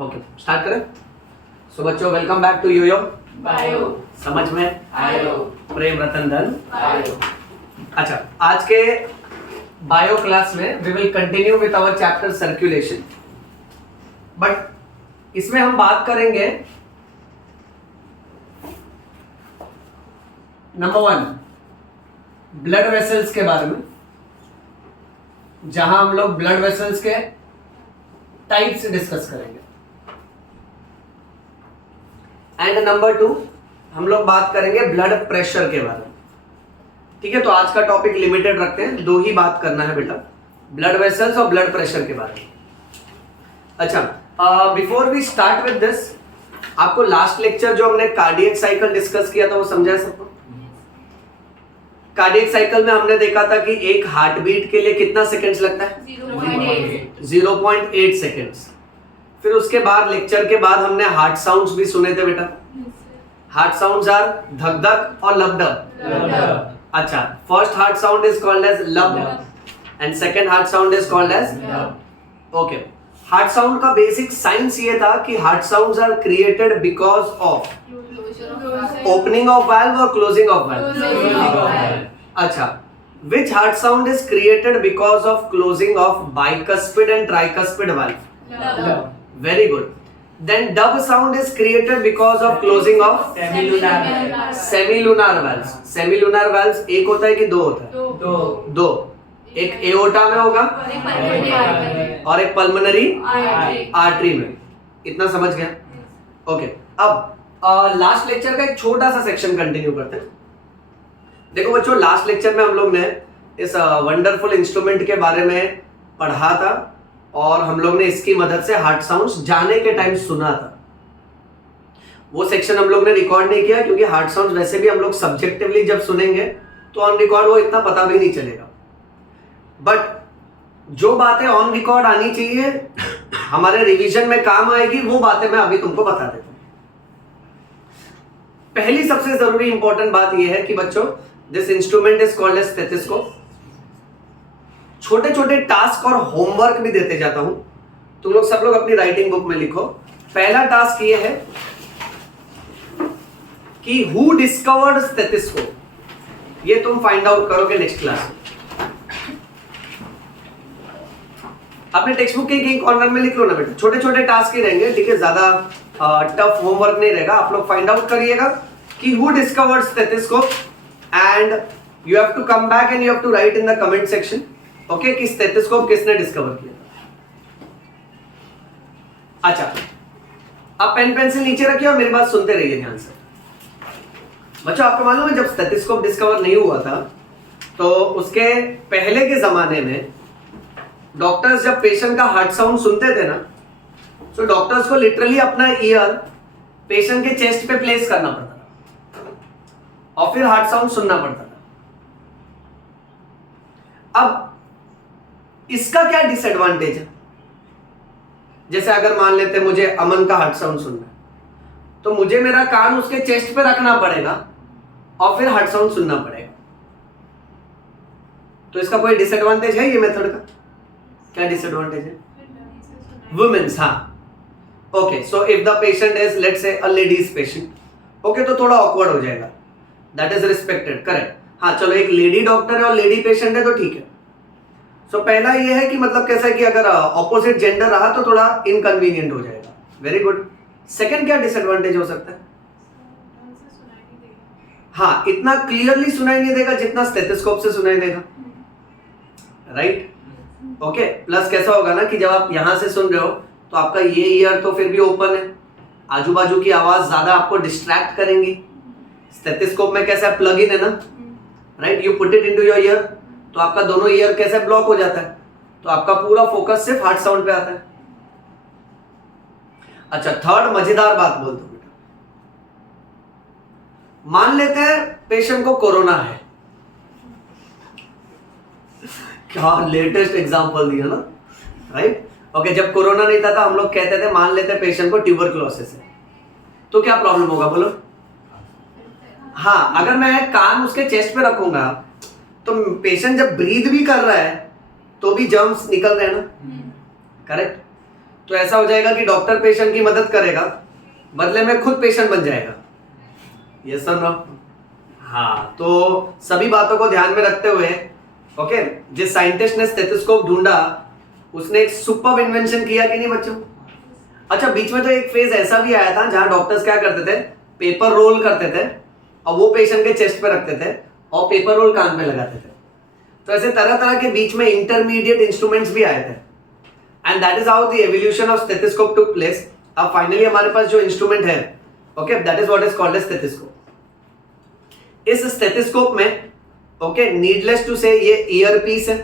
Okay start करें। So बच्चों welcome back to yoyo bio. समझ में आयो। प्रेम रतन धन आयो। अच्छा, आज के बायो क्लास में we will continue with our chapter circulation, but इसमें हम बात करेंगे नंबर 1 ब्लड वेसल्स के बारे में, जहां हम लोग ब्लड वेसल्स के टाइप्स डिस्कस करेंगे। एंड नंबर 2 हम लोग बात करेंगे ब्लड प्रेशर के बारे में। ठीक है, तो आज का टॉपिक लिमिटेड रखते हैं, 2 ही बात करना है बेटा, ब्लड वेसल्स और ब्लड प्रेशर के बारे में। अच्छा, before we start with this, आपको लास्ट लेक्चर जो हमने कार्डियक साइकिल डिस्कस किया था वो समझा है सबको? कार्डियक साइकिल में हमने देखा था कि एक हार्ट बीट के लिए कितना सेकंड्स लगता है? 0.8 सेकंड्स। फिर उसके बाद लेक्चर के बाद हमने हार्ट साउंड्स भी सुने थे बेटा। हार्ट साउंड्स आर धक धक और लब डब। अच्छा, first heart sound is called as lub and second heart sound is called as okay. Heart sound का बेसिक साइंस ये था कि heart sounds are created because of opening of valve और closing of valve. अच्छा, which heart sound is created because of closing of bicuspid and tricuspid valve? Very good. Then dub sound is created because of closing of semilunar valves. Semilunar valves एक होता है कि 2 होता है? दो। एक aorta में होगा और एक पल्मोनरी आर्टरी में। इतना समझ गया? ओके, अब लास्ट लेक्चर का एक छोटा सा सेक्शन कंटिन्यू करते हैं। देखो बच्चों, लास्ट लेक्चर में हम लोग ने इस वंडरफुल इंस्ट्रूमेंट के बारे में पढ़ा था और हम लोग ने इसकी मदद से हार्ट साउंड्स जाने के टाइम सुना था। वो सेक्शन हम लोग ने रिकॉर्ड नहीं किया क्योंकि हार्ट साउंड्स वैसे भी हम लोग सब्जेक्टिवली जब सुनेंगे तो ऑन रिकॉर्ड वो इतना पता भी नहीं चलेगा। बट जो बातें ऑन रिकॉर्ड आनी चाहिए, हमारे रिवीजन में काम आएगी, वो बातें मैं अभी तुमको बता देता हूं। पहली सबसे जरूरी इंपॉर्टेंट बात यह है कि बच्चों, this instrument is called as stethoscope. छोटे छोटे टास्क और होमवर्क भी देते जाता हूं, तुम लोग सब लोग अपनी राइटिंग बुक में लिखो। पहला टास्क ये है कि हु डिस्कवर्ड स्टेथोस्कोप, ये तुम फाइंड आउट करोगे नेक्स्ट क्लास में। अपने टेक्स्ट बुक के कहीं कॉर्नर में लिख लो ना बेटा, छोटे छोटे टास्क ही रहेंगे, ठीक है, ज्यादा टफ होमवर्क नहीं रहेगा। आप लोग फाइंड आउट करिएगा कि who discovered stethoscope and you have to come back and you have to write in the comment section, okay, कि स्टेथोस्कोप किसने डिस्कवर किया। अच्छा, अब पेन पेंसिल नीचे रखिए और मेरी बात सुनते रहिए ध्यान से। बच्चों, आपको मालूम है जब स्टेथोस्कोप डिस्कवर नहीं हुआ था तो उसके पहले के जमाने में डॉक्टर्स जब पेशेंट का हार्ट साउंड सुनते थे ना, तो डॉक्टर्स को लिटरली अपना ईयर पेशेंट के चेस्ट पे प्लेस करना पड़ता था और फिर हार्ट साउंड सुनना पड़ता था। अब इसका क्या डिसएडवांटेज है? जैसे अगर मान लेते मुझे अमन का हार्ट साउंड सुनना है, तो मुझे मेरा कान उसके चेस्ट पे रखना पड़ेगा और फिर हार्ट साउंड सुनना पड़ेगा। तो इसका कोई डिसएडवांटेज है ये मेथड का? क्या डिसएडवांटेज है? वुमेन्स, हाँ, okay, so if the patient is let's say a ladies patient, okay, तो थोड़ा ऑकवर्ड हो जाएगा, दैट इज रिस्पेक्टेड, करेक्ट। हाँ चलो, एक लेडी डॉक्टर है और लेडी पेशेंट है तो ठीक है। सो पहला ये है कि मतलब कैसा है कि अगर ऑपोजिट जेंडर रहा तो थोड़ा इनकन्वीनियंट हो जाएगा। Very good. सेकंड क्या डिसएडवांटेज हो सकता है? हाँ, इतना क्लियरली सुनाई नहीं देगा जितना स्टेथोस्कोप से सुनाई देगा, राइट? ओके, प्लस कैसा होगा ना कि जब आप यहां से सुन रहे हो तो आपका ये ईयर तो फिर भी ओपन है, आजू बाजू की आवाज ज्यादा आपको डिस्ट्रैक्ट करेंगी। स्टेथोस्कोप में कैसा प्लग इन है ना, right, you put it into your year, तो आपका दोनों ईयर कैसे ब्लॉक हो जाता है, तो आपका पूरा फोकस सिर्फ हार्ट साउंड पे आता है। अच्छा, थर्ड मजेदार बात बोल दो बेटा, मान लेते हैं पेशेंट को कोरोना है, क्या लेटेस्ट एग्जांपल दिया ना, राइट? ओके, जब कोरोना नहीं था तो हम लोग कहते थे मान लेते पेशेंट को ट्यूबरक्लोसिस है, तो क्या प्रॉब्लम होगा बोलो? हाँ, अगर मैं कान उसके चेस्ट पे रखूंगा तो पेशेंट जब ब्रीथ भी कर रहा है तो भी जर्म्स निकल रहे हैं ना, करेक्ट? तो ऐसा हो जाएगा कि डॉक्टर पेशेंट की मदद करेगा, बदले में खुद पेशेंट बन जाएगा। Yes sir no? हाँ, तो सभी बातों को ध्यान में रखते हुए ओके, जिस साइंटिस्ट ने स्टेथोस्कोप ढूंढा उसने एक सुपर्ब इन्वेंशन किया कि नहीं बच्चों? अच्छा, बीच में तो एक फेज ऐसा भी आया था जहां डॉक्टर्स क्या करते थे, पेपर रोल करते थे और वो पेशेंट के चेस्ट पे रखते थे और पेपर रोल कान में लगाते थे। तो ऐसे तरह तरह के बीच में इंटरमीडिएट इंस्ट्रूमेंट्स भी आए थे and that is how the evolution of stethoscope took place. अब फाइनली हमारे पास जो इंस्ट्रूमेंट है okay, that is what is called as stethoscope. इस स्टेथोस्कोप में ओके, नीडलेस टू से ये ईयर पीस है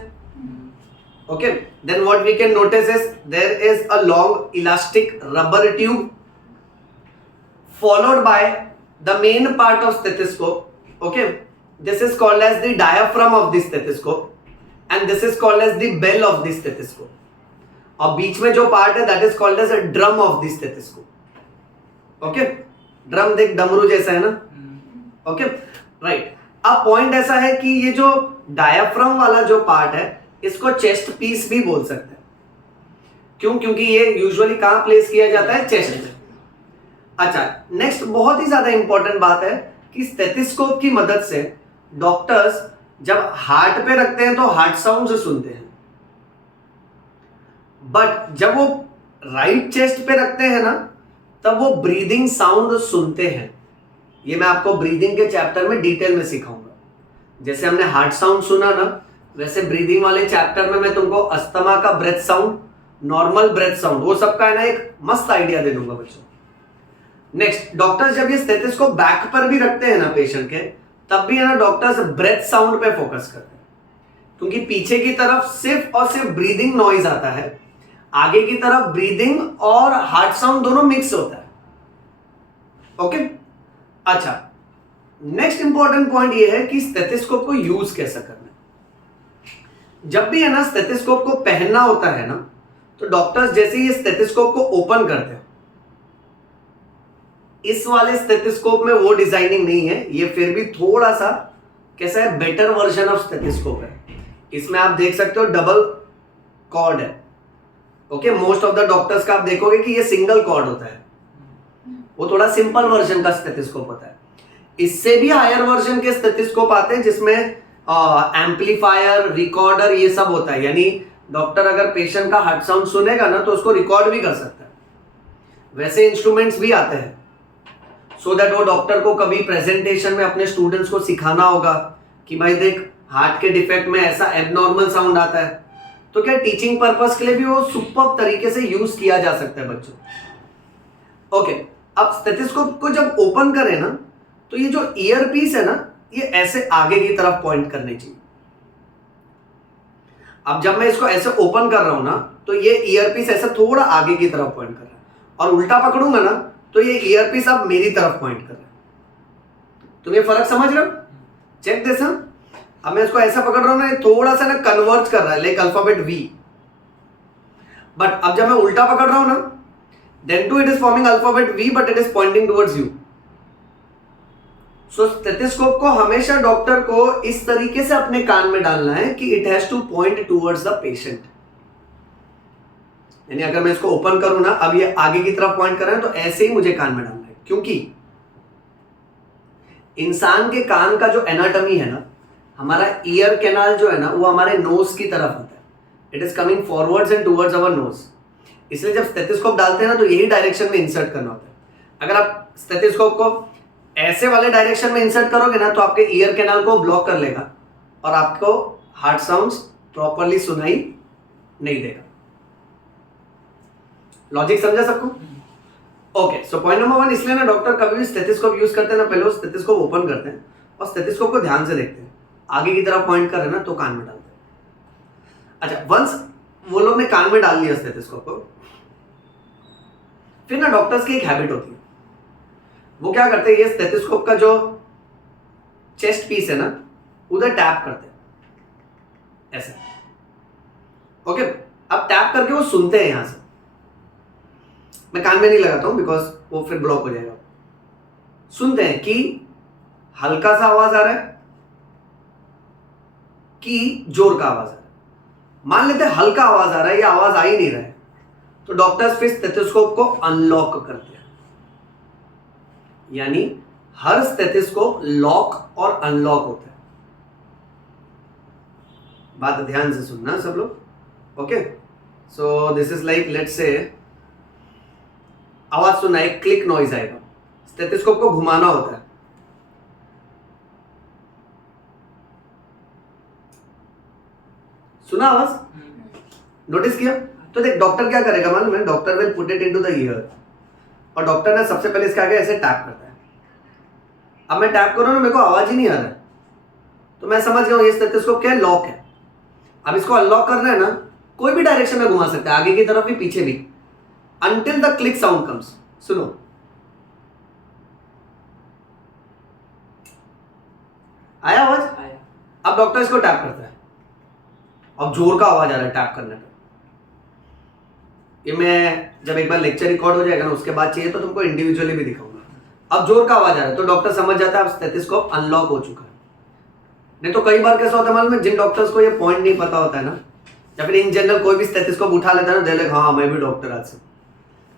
okay, then what we can notice is there is a long elastic rubber tube followed by the main part of stethoscope okay, this is called as the diaphragm of the stethoscope and this is called as the bell of the stethoscope और बीच में जो part है that is called as a drum of the stethoscope okay, drum देख डमरू जैसा है ना okay right. अब पॉइंट ऐसा है कि ये जो डायाफ्राम वाला जो पार्ट है इसको चेस्ट पीस भी बोल सकते हैं। क्यों? क्योंकि ये यूजुअली कहां प्लेस किया जाता है, चेस्ट में। अच्छा, नेक्स्ट बहुत ही ज्यादा इंपॉर्टेंट बात है कि स्टेथोस्कोप की मदद से डॉक्टर्स जब हार्ट पे रखते हैं तो हार्ट साउंड सुनते हैं, बट जब वो राइट चेस्ट पे रखते हैं ना तब वो ब्रीदिंग साउंड सुनते हैं। ये मैं आपको ब्रीदिंग के चैप्टर में डिटेल में सिखाऊंगा। जैसे हमने हार्ट साउंड सुना ना, वैसे ब्रीदिंग वाले चैप्टर में मैं तुमको अस्थमा का breath sound, normal breath sound, वो सबका है ना एक मस्त आइडिया दे दूंगा बच्चों। नेक्स्ट, डॉक्टर्स जब ये स्टेथोस्कोप बैक पर भी रखते हैं ना पेशेंट के, तब भी है ना डॉक्टर्स ब्रेथ साउंड पे फोकस करते हैं, क्योंकि पीछे की तरफ सिर्फ और सिर्फ ब्रीदिंग नॉइज आता है, आगे की तरफ ब्रीदिंग और हार्ट साउंड दोनों मिक्स होता है ओके। अच्छा, नेक्स्ट इंपॉर्टेंट पॉइंट ये है कि स्टेथोस्कोप को यूज कैसे करना है। जब भी है ना स्टेथोस्कोप को पहनना होता है ना, तो डॉक्टर्स जैसे ही स्टेथोस्कोप को ओपन करते हैं, इस वाले स्टेथोस्कोप में वो डिजाइनिंग नहीं है, ये फिर भी थोड़ा सा कैसा है, बेटर वर्जन ऑफ स्टेथोस्कोप है। इसमें आप देख सकते हो डबल कॉर्ड है okay. Most of the doctors का आप देखोगे कि ये सिंगल कॉर्ड होता है, वो थोड़ा सिंपल वर्जन का स्टेथोस्कोप होता है। इससे भी हायर वर्जन के स्टेथोस्कोप आते हैं जिसमें एम्पलीफायर, रिकॉर्डर, ये सब होता है, यानी डॉक्टर अगर पेशेंट का हार्ट साउंड सुनेगा ना तो उसको रिकॉर्ड भी कर सकता है। वैसे इंस्ट्रूमेंट्स भी आते हैं सो दैट वो डॉक्टर को कभी प्रेजेंटेशन में अपने स्टूडेंट्स को सिखाना होगा कि भाई देख, हार्ट के डिफेक्ट में ऐसा एबनॉर्मल साउंड आता है, तो क्या टीचिंग पर्पस के लिए भी वो सुपर तरीके से यूज किया जा सकता है बच्चों ओके। अब स्टेथोस्कोप को जब ओपन करें ना, तो ये जो ईयर पीस है ना, ये ऐसे आगे की तरफ पॉइंट करनी चाहिए। अब जब मैं इसको ऐसे ओपन कर रहा हूं ना, तो ये ईयर पीस ऐसे थोड़ा आगे की तरफ पॉइंट कर रहा है, और उल्टा पकड़ूंगा ना तो ये ईयर पीस अब मेरी तरफ पॉइंट कर रहा है। तुम ये फर्क समझ रहे हो? Check this. अब मैं इसको ऐसा पकड़ रहा हूं ना, ये थोड़ा सा ना कन्वर्ज कर रहा है लाइक अल्फाबेट वी, बट अब जब मैं उल्टा पकड़ रहा हूं ना, then too it is forming alphabet V but it is pointing towards you. So stethoscope को हमेशा डॉक्टर को इस तरीके से अपने कान में डालना है कि it has to point towards the patient. यानी अगर मैं इसको ओपन करूं ना, अब ये आगे की तरफ पॉइंट कर रहे हैं, तो ऐसे ही मुझे कान में डालना है, क्योंकि इंसान के कान का जो एनाटॉमी है ना, हमारा ईयर कैनाल जो है ना, वो हमारे नोज की तरफ होता है। It is coming forwards and towards our knows. इसलिए जब स्टेथोस्कोप डालते हैं ना, तो यही डायरेक्शन में इंसर्ट करना होता है। अगर आप स्टेथोस्कोप को ऐसे वाले डायरेक्शन में इंसर्ट करोगे ना, तो आपके ईयर कैनाल को ब्लॉक कर लेगा और आपको हार्ट साउंड्स प्रॉपर्ली सुनाई नहीं देगा। लॉजिक समझा सबको? ओके, सो पॉइंट नंबर 1, इसलिए ना डॉक्टर कभी भी स्टेथोस्कोप यूज करते हैं ना, पहले वो स्टेथोस्कोप ओपन करते हैं और स्टेथोस्कोप को ध्यान से देखते हैं, आगे की तरफ पॉइंट कर रहे हैं ना, तो कान में डालते हैं। अच्छा, वंस वो लोग ने कान में डाल लिया स्टेथोस्कोप को, फिर ना डॉक्टर्स की एक हैबिट होती है, वो क्या करते हैं, ये स्टेथोस्कोप का जो चेस्ट पीस है ना, उधर टैप करते हैं ऐसे ओके। अब टैप करके वो सुनते हैं यहां से, मैं कान में नहीं लगाता हूं बिकॉज वो फिर ब्लॉक हो जाएगा। सुनते हैं कि हल्का सा आवाज आ रहा है कि जोर का आवाज आ रहा है। मान लेते हैं हल्का आवाज आ रहा है या आवाज आ ही नहीं रहा है, तो डॉक्टर्स फिर स्टेथोस्कोप को अनलॉक करते हैं, यानी हर स्टेथोस्कोप लॉक और अनलॉक होता है। बात ध्यान से सुनना सब लोग, okay. So this is like, let's say आवाज सुनना, एक क्लिक नॉइज आएगा, स्टेथोस्कोप को घुमाना होता है। सुना आवाज, नोटिस किया? तो देख डॉक्टर क्या करेगा मालूम है, doctor will put it into the year, और डॉक्टर ने सबसे पहले इसके आगे ऐसे टैप करता है। अब मैं टैप करूं ना, मेरे को आवाज ही नहीं आ रहा है, तो मैं समझ गया हूं ये स्टेथोस्कोप क्या है, लॉक है। अब इसको अनलॉक करना है ना, कोई भी डायरेक्शन में घुमा सकता है, आगे की तरफ भी पीछे भी, until the click sound comes। सुनो, आया आवाज? आया। अब डॉक्टर इसको टैप करता है, अब जोर का आवाज आ रहा है टैप करने पे। ये मैं जब एक बार लेक्चर रिकॉर्ड हो जाएगा ना, उसके बाद चाहिए तो तुमको इंडिविजुअली भी दिखाऊंगा। अब जोर का आवाज आ रहा है तो डॉक्टर समझ जाता है अब स्टेथोस्कोप अनलॉक हो चुका है। नहीं तो कई बार कैसा होता है मालूम है, जिन डॉक्टर्स को ये पॉइंट नहीं पता होता है ना, या फिर इन जनरल कोई भी स्टेथोस्कोप उठा लेता है ना, दे लाइक हाँ मैं भी डॉक्टर आज से,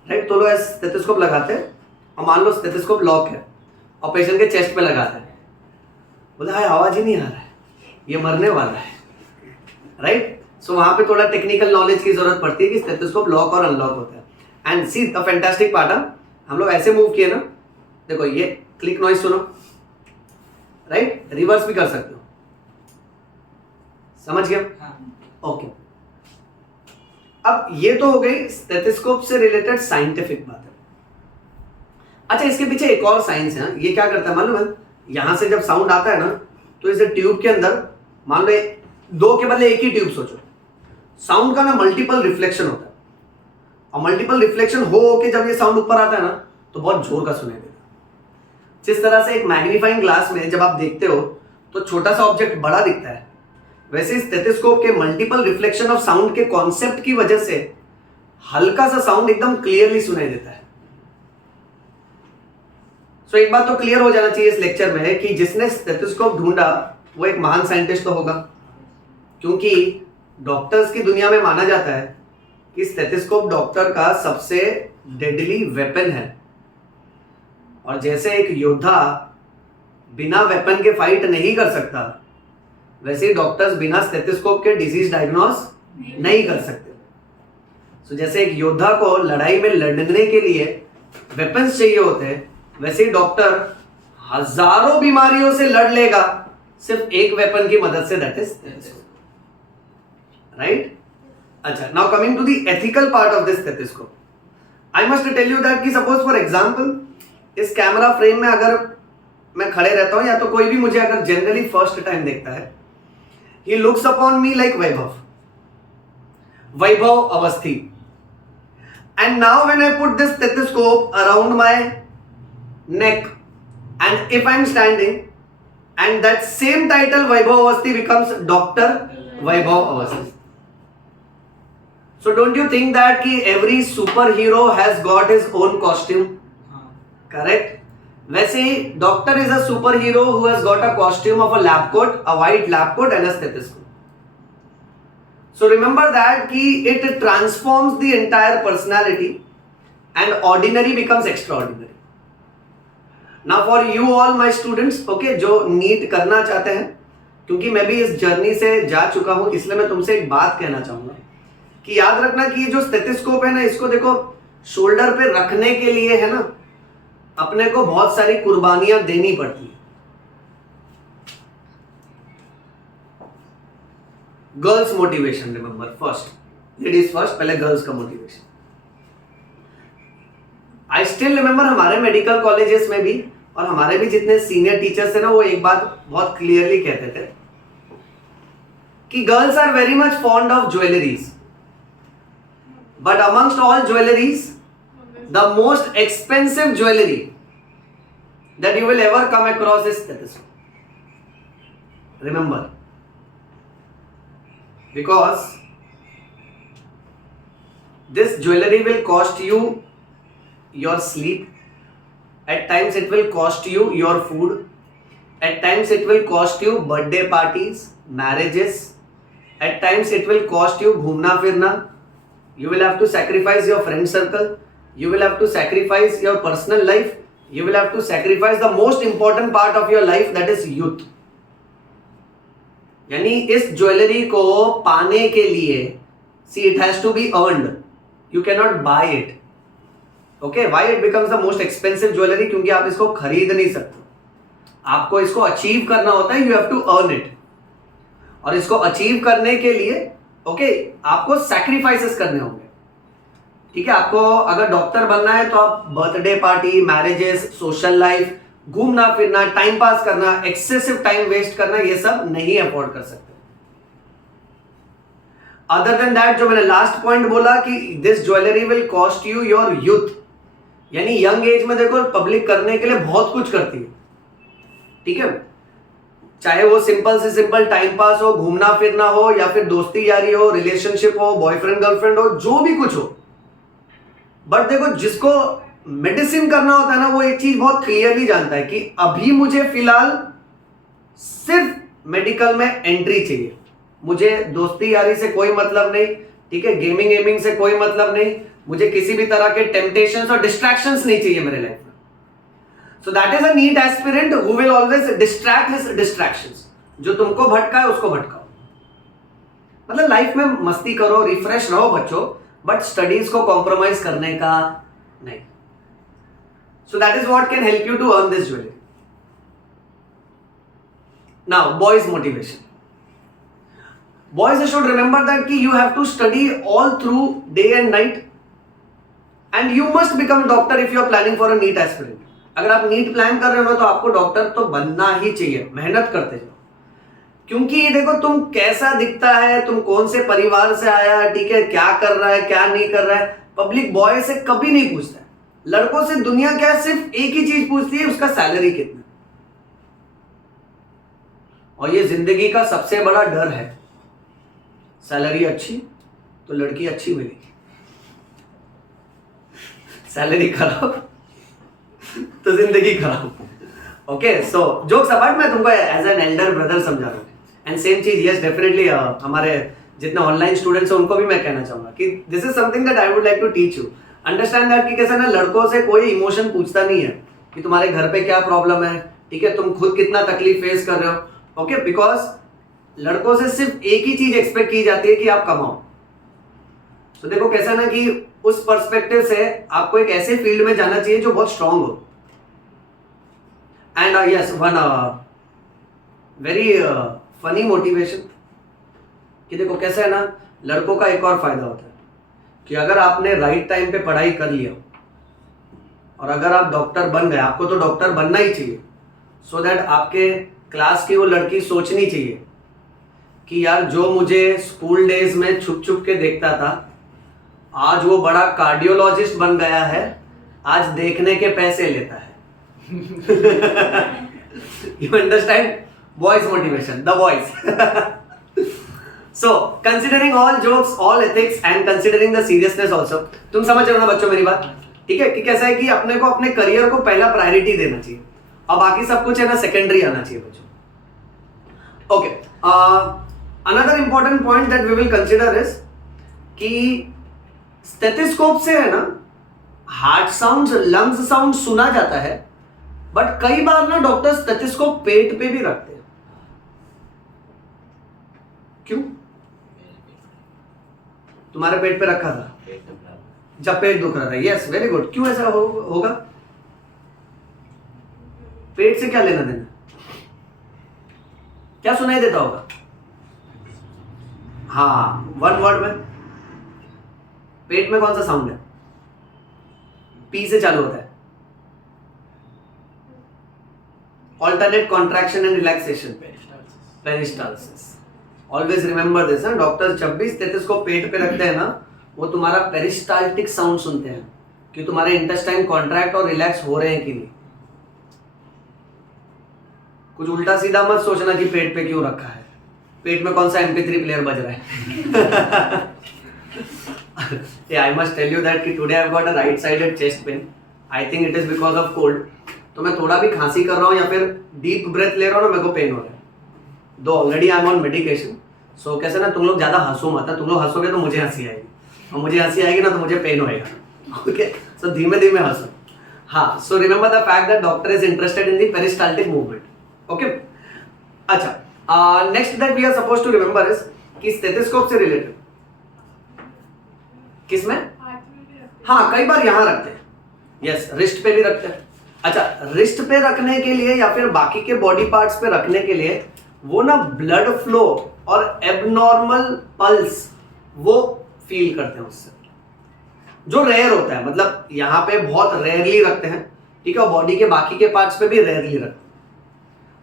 राइट। तो लोग स्टेथोस्कोप लगाते हैं और मान लो स्टेथोस्कोप लॉक है और पेशेंट के चेस्ट पे लगाते हैं, बोला हाय आवाज ही नहीं आ रहा है, ये मरने वाला है, राइट। सो वहां पे थोड़ा टेक्निकल नॉलेज की जरूरत पड़ती है कि स्टेथोस्कोप लॉक और अनलॉक होता है। And see the fantastic part, हम लोग ऐसे मूव किए ना, देखो ये क्लिक नॉइज सुनो, राइट, रिवर्स भी कर सकते हो, समझ गया? ओके। अब ये तो हो गई स्टेथोस्कोप से रिलेटेड साइंटिफिक बात है। अच्छा, इसके पीछे एक और साइंस है, ये क्या करता है मालूम है, यहां से जब साउंड आता है ना, तो इस ट्यूब के अंदर मान लो दो के बदले एक ही ट्यूब सोचो, साउंड का ना मल्टीपल रिफ्लेक्शन होता है, और मल्टीपल रिफ्लेक्शन हो के जब ये साउंड ऊपर आता है ना, तो बहुत जोर का सुनाई देता है। जिस तरह से एक मैग्नीफाइंग ग्लास में जब आप देखते हो तो छोटा सा ऑब्जेक्ट बड़ा दिखता है, वैसे स्टेथोस्कोप के मल्टीपल रिफ्लेक्शन ऑफ साउंड के कॉन्सेप्ट की वजह से हल्का सा साउंड एकदम क्लियरली सुनाई देता है। सो एक बात तो क्लियर हो जाना चाहिए इस लेक्चर में कि जिसने स्टेथोस्कोप ढूंढा वो एक महान साइंटिस्ट तो होगा, क्योंकि डॉक्टर्स की दुनिया में माना जाता है कि स्टेथोस्कोप डॉक्टर का सबसे डेडली वेपन है। और जैसे एक योद्धा बिना वेपन के फाइट नहीं कर सकता, वैसे ही डॉक्टर्स बिना स्टेथोस्कोप के डिजीज डायग्नोस नहीं कर सकते। सो जैसे एक योद्धा को लड़ाई में लड़ने के लिए वेपन्स चाहिए होते हैं, वैसे ही डॉक्टर हजारों बीमारियों से लड़ लेगा सिर्फ एक वेपन की मदद से, दैट इज स्टेथोस्कोप, राइट। अच्छा, now coming to the ethical part of this stethoscope, I must tell you that कि सपोज फॉर एग्जांपल इस कैमरा फ्रेम में अगर मैं खड़े रहता हूं, या तो कोई भी मुझे अगर जनरली फर्स्ट टाइम देखता है, he looks upon me like Vaibhav Avasthi, and now when I put this stethoscope around my neck, and if I'm standing, and that same title Vaibhav Avasthi becomes Dr. Vaibhav Avasthi. So don't you think that कि every superhero has got his own costume? Correct? वैसे ही doctor is a super hero who has got a costume of a lab coat, a white lab coat and a stethoscope. So remember that कि it transforms the entire personality and ordinary becomes extraordinary. Now for you all my students, okay, जो NEET करना चाहते हैं, क्योंकि मैं भी इस journey से जा चुका हूं, इसलिए मैं तुमसे एक बात कहना चाहूंगा कि याद रखना कि जो स्टेथोस्कोप है ना, इसको देखो शोल्डर पे रखने के लिए है ना, अपने को बहुत सारी कुर्बानियां देनी पड़ती है। Girls motivation, remember first, ladies first, पहले गर्ल्स का मोटिवेशन। आई स्टिल रिमेंबर हमारे मेडिकल कॉलेजेस में भी और हमारे भी जितने सीनियर टीचर्स थे ना, वो एक बात बहुत क्लियरली कहते थे कि girls are very much fond of jewelleries, but amongst all jewelleries the most expensive jewelry that you will ever come across is stethoscope. Remember, because this jewelry will cost you your sleep, at times it will cost you your food, at times it will cost you birthday parties, marriages, at times it will cost you घूमना फिरना, You will have to sacrifice your friend circle. You will have to sacrifice your personal life. You will have to sacrifice the most important part of your life, that is youth. यानी इस jewellery को पाने के लिए, see, it has to be earned. You cannot buy it. Okay, why it becomes the most expensive jewelry? क्योंकि आप इसको खरीद नहीं सकते. आपको इसको अचीव करना होता है. You have to earn it. और इसको अचीव करने के लिए आपको सैक्रिफाइसेस करने होंगे. ठीक है, आपको अगर डॉक्टर बनना है तो आप birthday party, marriages, social life, घूमना फिरना, टाइम पास करना, एक्सेसिव टाइम वेस्ट करना, ये सब नहीं अफोर्ड कर सकते. अदर देन दैट, जो मैंने लास्ट पॉइंट बोला कि this jewellery will cost you your youth, यानी यंग एज में देखो पब्लिक करने के लिए बहुत कुछ करती है. ठीक है, चाहे वो सिंपल से सिंपल टाइम पास हो, घूमना फिरना हो, या फिर दोस्ती यारी हो, रिलेशनशिप हो, बॉयफ्रेंड गर्लफ्रेंड हो, जो भी कुछ हो. बट देखो, जिसको मेडिसिन करना होता है ना, वो एक चीज बहुत क्लियरली जानता है कि अभी मुझे फिलहाल सिर्फ मेडिकल में एंट्री चाहिए. मुझे दोस्ती यारी से कोई मतलब नहीं. ठीक है, गेमिंग एमिंग से कोई मतलब नहीं. मुझे किसी भी तरह के टेम्पटेशंस और डिस्ट्रैक्शंस नहीं चाहिए मेरे लाइफ में. So that is a NEET aspirant who will always distract his distractions. जो तुमको भटकाए उसको भटकाओ. मतलब लाइफ में मस्ती करो, रिफ्रेश रहो बच्चों, बट स्टडीज को कॉम्प्रोमाइज करने का नहीं. So that is what can help you to earn this jewelry. Now, boys motivation. Boys should remember that कि you have to study all through day and night, and you must become a doctor if you are planning for a NEET aspirant. अगर आप NEET plan कर रहे हो तो आपको doctor तो बनना ही चाहिए. मेहनत करते जाओ, क्योंकि देखो तुम कैसा दिखता है, तुम कौन से परिवार से आया है, ठीक है, क्या कर रहा है, क्या नहीं कर रहा है, पब्लिक बॉय से कभी नहीं पूछता है. लड़कों से दुनिया क्या सिर्फ एक ही चीज पूछती है, उसका सैलरी कितना. और ये जिंदगी का सबसे बड़ा डर है. सैलरी अच्छी तो लड़की अच्छी मिलेगी, सैलरी खराब तो जिंदगी खराब. ओके, सो जोक्स अपार्ट, मैं तुमको एज एन एल्डर ब्रदर समझा रहा हूँ. एंड सेम चीज, यस डेफिनेटली, हमारे जितने ऑनलाइन स्टूडेंट्स हैं उनको भी मैं कहना चाहूंगा कि this is something that I would like to teach you. Understand that कि कैसे ना, लड़कों से कोई इमोशन पूछता नहीं है कि तुम्हारे घर पे क्या प्रॉब्लम है. ठीक है, तुम खुद कितना तकलीफ फेस कर रहे हो. ओके, बिकॉज लड़कों से सिर्फ एक ही चीज एक्सपेक्ट की जाती है कि आप कमाओ. तो देखो कैसा ना कि उस पर्सपेक्टिव से आपको एक ऐसे फील्ड में जाना चाहिए जो बहुत स्ट्रांग हो. And yes, one very funny motivation कि देखो कैसा है ना, लड़कों का एक और फायदा होता है कि अगर आपने राइट टाइम पे पढ़ाई कर लिया और अगर आप डॉक्टर बन गए, आपको तो डॉक्टर बनना ही चाहिए, सो दैट आपके क्लास की वो लड़की सोचनी चाहिए कि यार जो मुझे स्कूल डेज में छुप छुप के देखता था, आज वो बड़ा कार्डियोलॉजिस्ट बन गया है, आज देखने के पैसे लेता है. You understand? Boys motivation, the boys. So, considering all jokes, all ethics and considering the seriousness also, तुम समझ रहे हो ना बच्चों मेरी बात? ठीक है, कि कैसा है कि अपने को अपने करियर को पहला प्रायोरिटी देना चाहिए और बाकी सब कुछ है ना सेकेंडरी आना चाहिए बच्चों. Okay, another important point that we will consider is कि स्टेथोस्कोप से है ना हार्ट साउंड, लंग्स साउंड सुना जाता है, बट कई बार ना डॉक्टर स्टेथोस्कोप पेट पे भी रखते हैं. क्यों? तुम्हारे पेट पे रखा था जब पेट दुख रहा था. Yes, very good. क्यों ऐसा होगा? पेट से क्या लेना देना? क्या सुनाई देता होगा? हाँ, वन वर्ड में पेट में कौन सा साउंड है? पी से चालू होता है. Alternate contraction and relaxation. Peristalsis. Always remember this. Doctors जब भी स्टेथोस्कोप पेट पे रखते हैं ना, वो तुम्हारा पेरिस्टाल्टिक साउंड सुनते हैं कि तुम्हारे इंटेस्टाइन कॉन्ट्रैक्ट और रिलैक्स हो रहे हैं कि नहीं. कुछ उल्टा सीधा मत सोचना कि पेट पे क्यों रखा है, पेट में कौन सा MP3 प्लेयर बज रहा है. Yeah, I must tell you that कि today I've got a right-sided chest pain. I think it is because of cold. तो मैं थोड़ा भी खांसी कर रहा हूँ या फिर डीप ब्रेथ ले रहा हूँ ना, मेरे को पेन हो रहा है. Though already I am on medication. So कैसे ना, तुम लोग ज़्यादा हंसो मत. तुम लोग हंसोगे तो मुझे हंसी आएगी. और मुझे हंसी आएगी ना तो मुझे पेन होएगा। ओके, सो धीमे धीमे हंसो। हाँ, so remember the fact that doctor is interested in the peristaltic movement. Okay, अच्छा, next that we are suppose to remember is कि स्टेथोस्कोप से रिलेटेड किसमें? हाँ, कई बार यहां रखते हैं। यस, रिस्ट पे भी रखते हैं। अच्छा, रिस्ट पे रखने के लिए या फिर बाकी के बॉडी पार्ट्स पे रखने के लिए वो ना ब्लड फ्लो और एबनॉर्मल पल्स वो फील करते हैं उससे, जो रेयर होता है। मतलब यहाँ पे बहुत रेयरली रखते हैं, ठीक है, और बॉडी के बाकी के पार्ट्स पे भी रेयरली रखते हैं,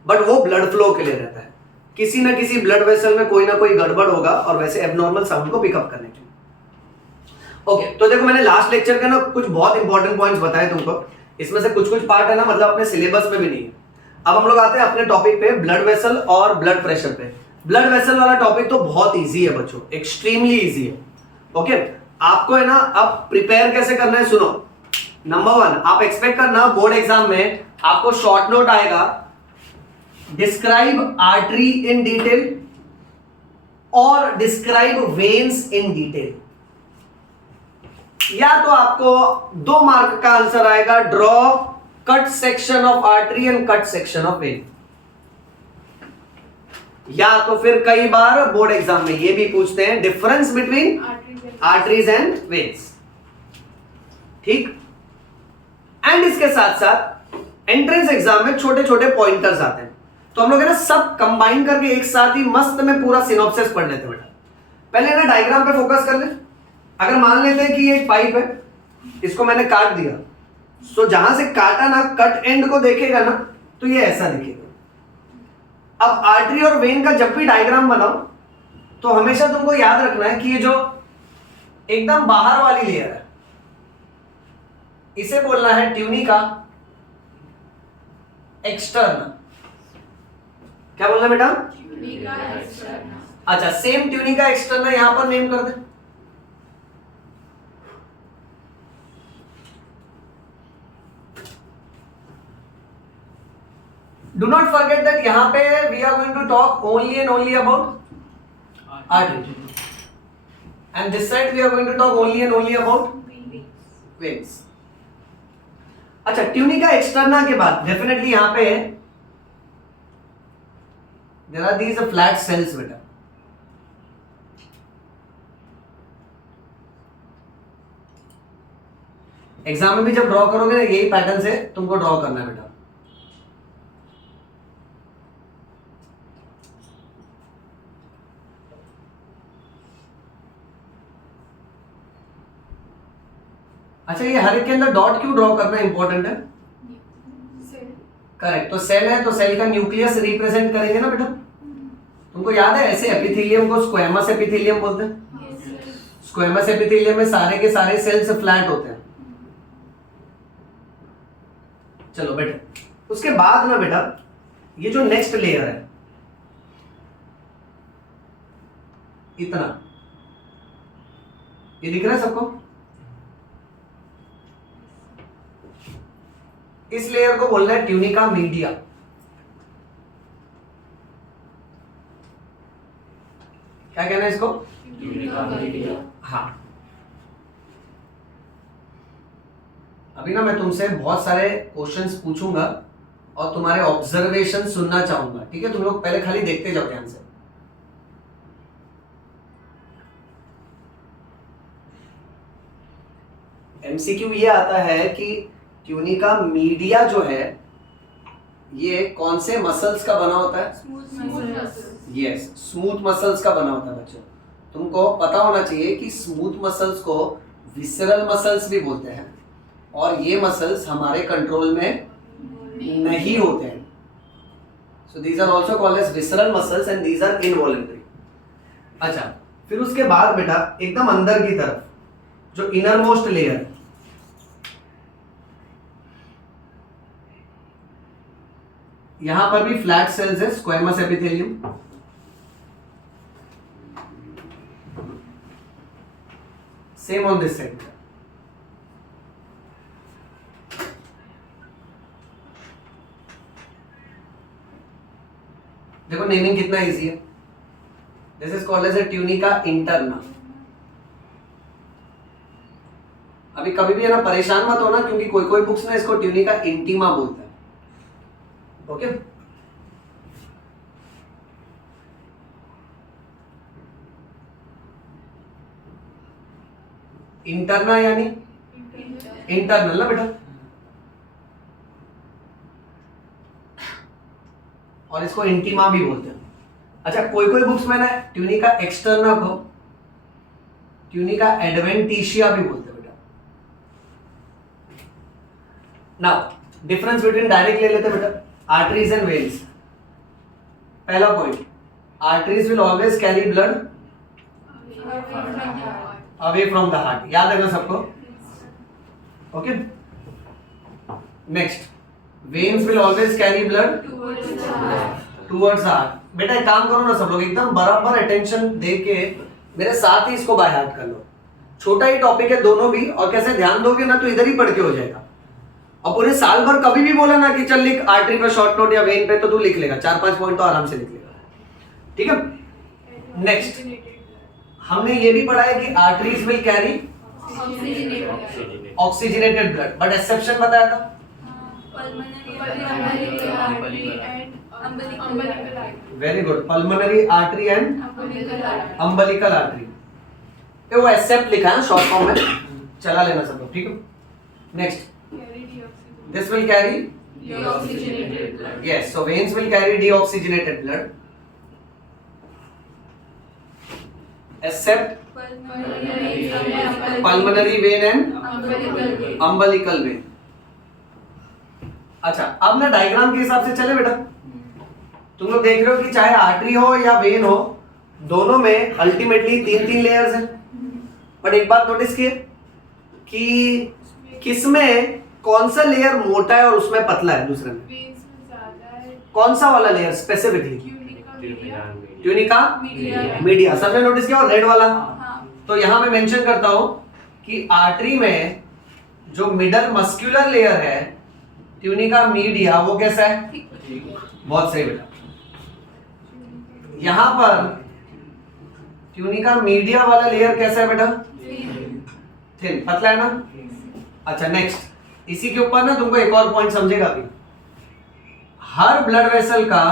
बट वो ब्लड फ्लो के लिए रहता है। किसी ना किसी ब्लड वेसल में कोई ना कोई गड़बड़ होगा और वैसे एबनॉर्मल साउंड को पिकअप करने के लिए। ओके, तो देखो मैंने लास्ट लेक्चर के ना कुछ बहुत इंपॉर्टेंट पॉइंट्स बताए तुमको। इसमें से कुछ कुछ पार्ट है ना, मतलब अपने सिलेबस में भी नहीं है। अब हम लोग आते हैं अपने टॉपिक पे, ब्लड वेसल और ब्लड प्रेशर पे। ब्लड वेसल वाला टॉपिक तो बहुत इजी है बच्चों, एक्सट्रीमली इजी है। ओके, आपको है ना अब प्रिपेयर कैसे करना है सुनो। नंबर 1, आप एक्सपेक्ट करना बोर्ड एग्जाम में आपको शॉर्ट नोट आएगा, डिस्क्राइब आर्टरी इन डिटेल और डिस्क्राइब वेन्स इन डिटेल। या तो आपको 2 मार्क का आंसर आएगा, draw cut section of artery and cut section of when. या तो फिर कई बार बोर्ड एग्जाम में ये भी पूछते हैं, difference between arteries and veins. ठीक, एंड इसके साथ साथ एंट्रेंस एग्जाम में छोटे छोटे पॉइंटर्स आते हैं, तो हम लोग है ना सब कंबाइन करके एक साथ ही मस्त में पूरा सिनॉप्सिस पढ़ लेते हैं बेटा। पहले ना डायग्राम पे फोकस कर ले। अगर मान लेते हैं कि ये एक पाइप है, इसको मैंने काट दिया, सो जहां से काटा ना, कट एंड को देखेगा ना तो ये ऐसा दिखेगा। अब आर्टरी और वेन का जब भी डायग्राम बनाओ तो हमेशा तुमको याद रखना है कि ये जो एकदम बाहर वाली लेयर है इसे बोलना है ट्यूनिका एक्सटर्ना। क्या बोलना है बेटा? Tunica externa. अच्छा, सेम ट्यूनिका एक्सटर्ना यहां पर नेम कर दे। Do not forget that यहाँ पे we are going to talk only and only about artery, and this side we are going to talk only and only about veins. अच्छा, tunica externa के बाद definitely यहाँ पे there are these flat cells बेटा। Exam में भी जब draw करोगे ना यही पैटर्न से तुमको ड्रॉ करना है बेटा। अच्छा, ये हर एक के अंदर डॉट क्यों ड्रॉ करना इंपॉर्टेंट है? करेक्ट, तो सेल है तो सेल का न्यूक्लियस रिप्रेजेंट करेंगे ना बेटा। तुमको याद है ऐसे एपिथेलियम को स्क्वेमस एपिथेलियम बोलते हैं। स्क्वेमस एपिथेलियम में सारे के सारे सेल्स फ्लैट होते हैं। चलो बेटा, उसके बाद ना बेटा ये जो नेक्स्ट लेयर है इतना, ये दिख रहा है सबको? इस लेयर को बोलना है ट्यूनिका मीडिया। क्या कहना है इसको? Tunica media. हाँ, अभी ना मैं तुमसे बहुत सारे क्वेश्चंस पूछूंगा और तुम्हारे ऑब्जर्वेशन सुनना चाहूंगा, ठीक है? तुम लोग पहले खाली देखते जाओ ध्यान से। एमसीक्यू ये आता है कि ट्यूनिका मीडिया जो है ये कौन से मसल्स का बना होता है? यस, स्मूथ मसल्स का बना होता है बच्चों। तुमको पता होना चाहिए कि स्मूथ मसल्स को विसरल मसल्स भी बोलते हैं और ये मसल्स हमारे कंट्रोल में नहीं होते हैं। So these are also called as visceral muscles and these are involuntary. अच्छा, फिर उसके बाद बेटा एकदम अंदर की तरफ जो इनर मोस्ट लेयर है, यहां पर भी फ्लैट सेल्स है, squamous epithelium. Same on this side. देखो नेमिंग कितना इजी है। This is called as a tunica interna. कभी भी है ना परेशान मत होना, क्योंकि कोई कोई बुक्स ना इसको ट्यूनिका इंटीमा बोलता है। ओके, इंटरना यानी इंटरनल ना बेटा, और इसको इंटीमा भी बोलते हैं। अच्छा, कोई कोई बुक्स में ना ट्यूनिका एक्सटर्ना को ट्यूनिका एडवेंटिशिया भी बोलते हैं बेटा। नाउ डिफरेंस बिटवीन डायरेक्ट ले लेते हैं बेटा, आर्टरीज एंड वेन्स। पहला point, arteries will always carry blood away from the heart, याद है ना सबको? Okay, next, veins will always carry blood towards heart. बेटा एक काम करो ना सब लोग, एकदम बराबर अटेंशन दे के मेरे साथ ही इसको बाय हार्ट कर लो। छोटा ही टॉपिक है दोनों भी, और कैसे ध्यान दोगे ना तो इधर ही पढ़ के हो जाएगा। और पूरे साल भर कभी भी बोला ना कि चल लिख आर्टरी पे शॉर्ट नोट या वेन पे, तो तू लिख लेगा, 4-5 पॉइंट तो आराम से लिख लेगा। ठीक है, नेक्स्ट हमने ये भी पढ़ा है कि arteries will carry oxygenated blood, but exception बताया था very good, pulmonary artery and umbilical artery. वो एक्सेप्ट लिखा है शॉर्ट फॉर्म में, चला लेना सब लोग। ठीक है, next, this will carry deoxygenated blood. yes, so veins will carry deoxygenated blood except pulmonary vein and umbilical vein। अच्छा, अब ना डायग्राम के हिसाब से चले बेटा। तुम लोग देख रहे हो कि चाहे आर्टरी हो या वेन हो, दोनों में अल्टीमेटली 3-3 लेयर्स हैं। बट एक बात नोटिस किए कि किसमें कौन सा लेयर मोटा है और उसमें पतला है, दूसरे में कौन सा वाला लेयर स्पेसिफिकली? Tunica media. सबने नोटिस किया? और रेड वाला, तो यहां मैं मेंशन करता हूं कि आर्टरी में जो मिडल मस्कुलर लेयर है ट्यूनिका मीडिया, वो कैसा है? बहुत सही बेटा। यहां पर ट्यूनिका मीडिया वाला लेयर कैसा है बेटा? थिन, पतला है ना? अच्छा, नेक्स्ट, इसी के ऊपर ना तुमको एक और पॉइंट समझेगा अभी। हर ब्लड वेसल का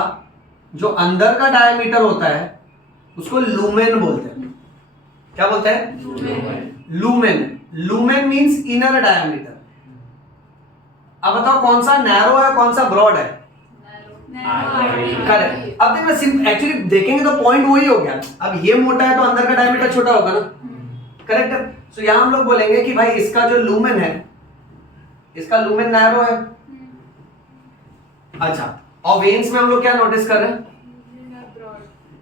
जो अंदर का डायमीटर होता है उसको लूमेन बोलते हैं। क्या बोलते हैं? Lumen. Lumen means inner diameter. अब बताओ कौन सा नैरो है, कौन सा ब्रॉड है? करेक्ट। अब देखना, एक्चुअली देखेंगे तो पॉइंट वही हो गया। अब ये मोटा है तो अंदर का डायमीटर छोटा होगा ना, करेक्ट है। सो यहां हम लोग बोलेंगे कि भाई इसका जो लूमेन है, इसका लूमेन नैरो है। अच्छा, और वेन्स में हम लोग क्या नोटिस कर रहे हैं?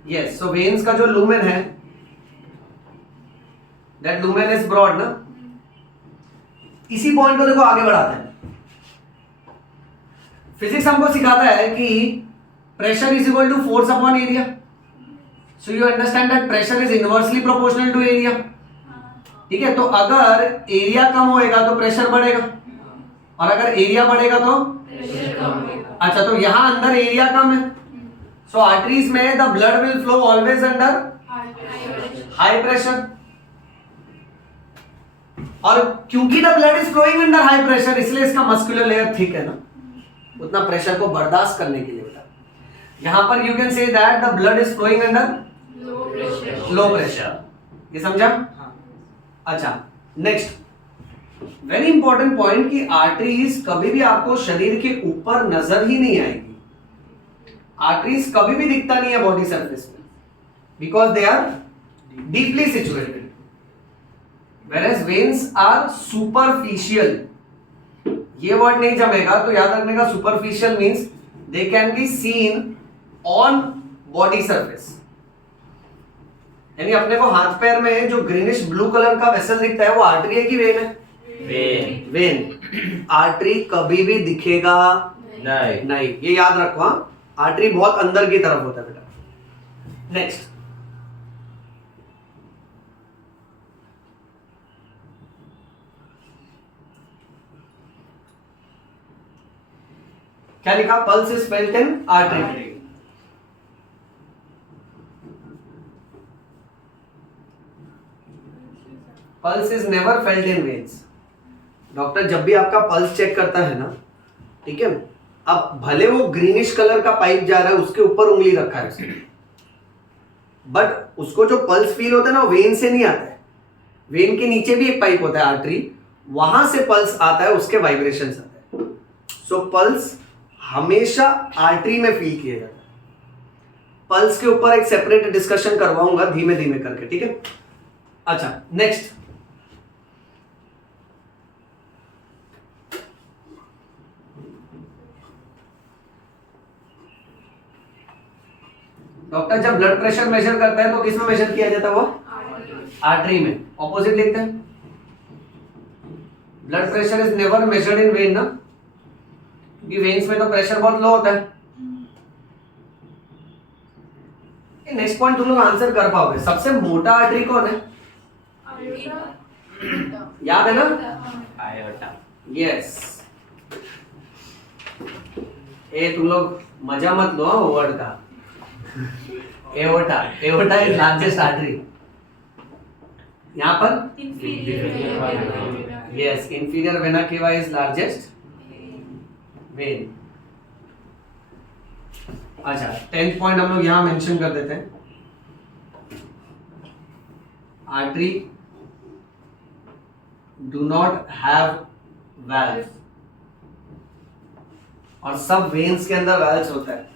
यस, सो वेन्स का जो लूमेन है, दैट लूमेन इज ब्रॉड ना। इसी पॉइंट को देखो आगे बढ़ाते हैं। फिजिक्स हमको सिखाता है कि pressure is equal to force upon area. So you understand that pressure is inversely proportional to area. ठीक है, तो अगर एरिया कम होएगा तो प्रेशर बढ़ेगा, और अगर एरिया बढ़ेगा तो प्रेशर कम होगा। अच्छा, तो यहां अंदर एरिया कम है, सो आर्टरीज में the blood will flow always under high pressure. और क्योंकि the blood is flowing under high pressure, इसलिए इसका मस्कुलर लेयर थिक है ना, उतना प्रेशर को बर्दाश्त करने के लिए बेटा। यहां पर you can say that the blood is flowing under low pressure. ये समझा? अच्छा, नेक्स्ट वेरी इंपॉर्टेंट पॉइंट कि आर्टरीज कभी भी आपको शरीर के ऊपर नजर ही नहीं आएगी। आर्टरीज कभी भी दिखता नहीं है बॉडी सरफेस में, because they are deeply situated, whereas veins are superficial। ये वर्ड नहीं जमेगा तो याद रखने का, superficial means they can be seen on body surface. यानी अपने को हाथ पैर में जो ग्रीनिश ब्लू कलर का वेसल दिखता है वो आर्टरी है कि वेन है? वेन। आर्टरी कभी भी दिखेगा नहीं, ये याद रखो। आर्टरी बहुत अंदर की तरफ होता है बेटा। नेक्स्ट, क्या लिखा? Pulse is felt in artery. Pulse is never felt in veins. Doctor जब भी आपका पल्स चेक करता है ना, ठीक है, अब भले वो ग्रीनिश कलर का पाइप जा रहा है, उसके ऊपर उंगली रखा है उसने, बट उसको जो पल्स फील होता है ना, वो वेन से नहीं आता है, वेन के नीचे भी एक पाइप होता है आर्टरी, वहां से पल्स आता है, उसके वाइब्रेशन आते हैं। सो पल्स हमेशा आर्टरी में फील किया जाता है। पल्स के ऊपर एक सेपरेट डिस्कशन करवाऊंगा धीमे धीमे करके, ठीक है। अच्छा, नेक्स्ट, डॉक्टर जब ब्लड प्रेशर मेजर करता है तो किस में मेजर किया जाता है? वो आर्टरी में। ऑपोजिट लिखते हैं, blood pressure is never measured in when ना, क्योंकि वेन्स में तो प्रेशर बहुत लो होता है। नेक्स्ट पॉइंट तुम लोग आंसर कर पाओगे, सबसे मोटा आर्टरी कौन है? याद है ना? आयोटा। यस। ए तुम लोग मजा मत लो वर्ड का। Aorta, aorta is largest artery. यहाँ पर yes, inferior vena cava is largest when. अच्छा, 10th पॉइंट हम लोग यहाँ मेंशन कर देते हैं, artery do not have valve, और सब वेन्स के अंदर वैल्व्स होता है।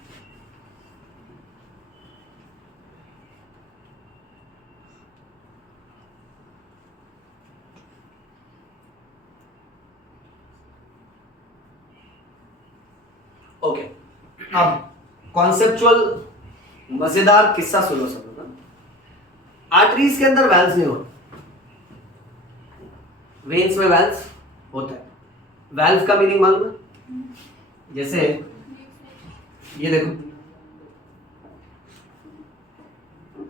ओके, अब कॉन्सेप्चुअल मजेदार किस्सा सुनो सब लोग। आर्टरीज के अंदर वैल्व्स नहीं होते, वेन्स में वैल्व्स होता है। वैल्व का मीनिंग मालूम है? जैसे ये देखो,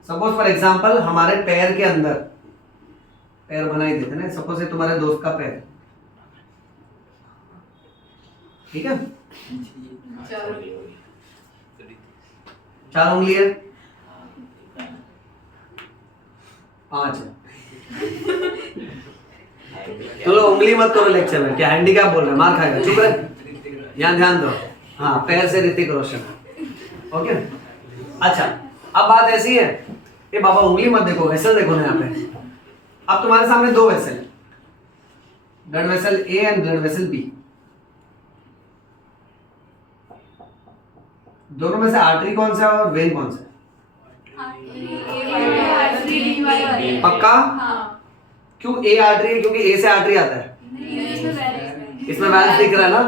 सपोज फॉर एग्जांपल हमारे पैर के अंदर, पैर बना ही देते ना, सपोज ये तुम्हारे दोस्त का पैर, ठीक है, 4 उंगली है, 5 है। तो लो उंगली मत करो लेक्चर में, क्या हैंडीकैप बोल रहे हैं, मार खाएगा, चुप रहे, यहाँ ध्यान दो। हाँ, पैर से ऋतिक रोशन, ओके। अच्छा, अब बात ऐसी है, ये बाबा उंगली मत देखो, वेसल देखो ना यहाँ पे। अब तुम्हारे सामने 2 वेसल है, blood vessel A and blood vessel B. दोनों में से आर्टरी कौन सा है और वेन कौन सा है? पक्का? क्यों ए आर्टरी है? क्योंकि ए से आर्टरी आता है। इसमें वैल्व दिख रहा है ना?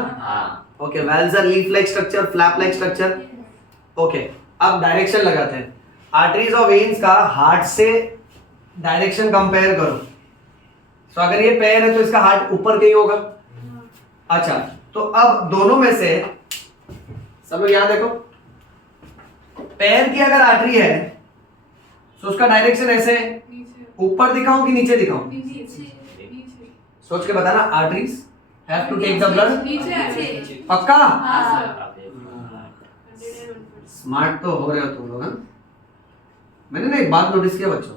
Okay, valves are leaf like structure, flap like structure. Okay, अब डायरेक्शन लगाते हैं। आर्टरीज और वेन्स का हार्ट से डायरेक्शन कंपेयर करो। तो अगर ये पैर है तो इसका हार्ट ऊपर कहीं होगा। अच्छा, तो अब दोनों में से सब लोग यहां देखो, पैर की अगर आर्टरी है तो उसका डायरेक्शन ऐसे ऊपर दिखाऊं कि नीचे दिखाऊं? सोच के बताना। Arteries have to take the blood. पक्का? स्मार्ट तो हो रहे हो तुम लोग। मैंने ना एक बात नोटिस किया बच्चों,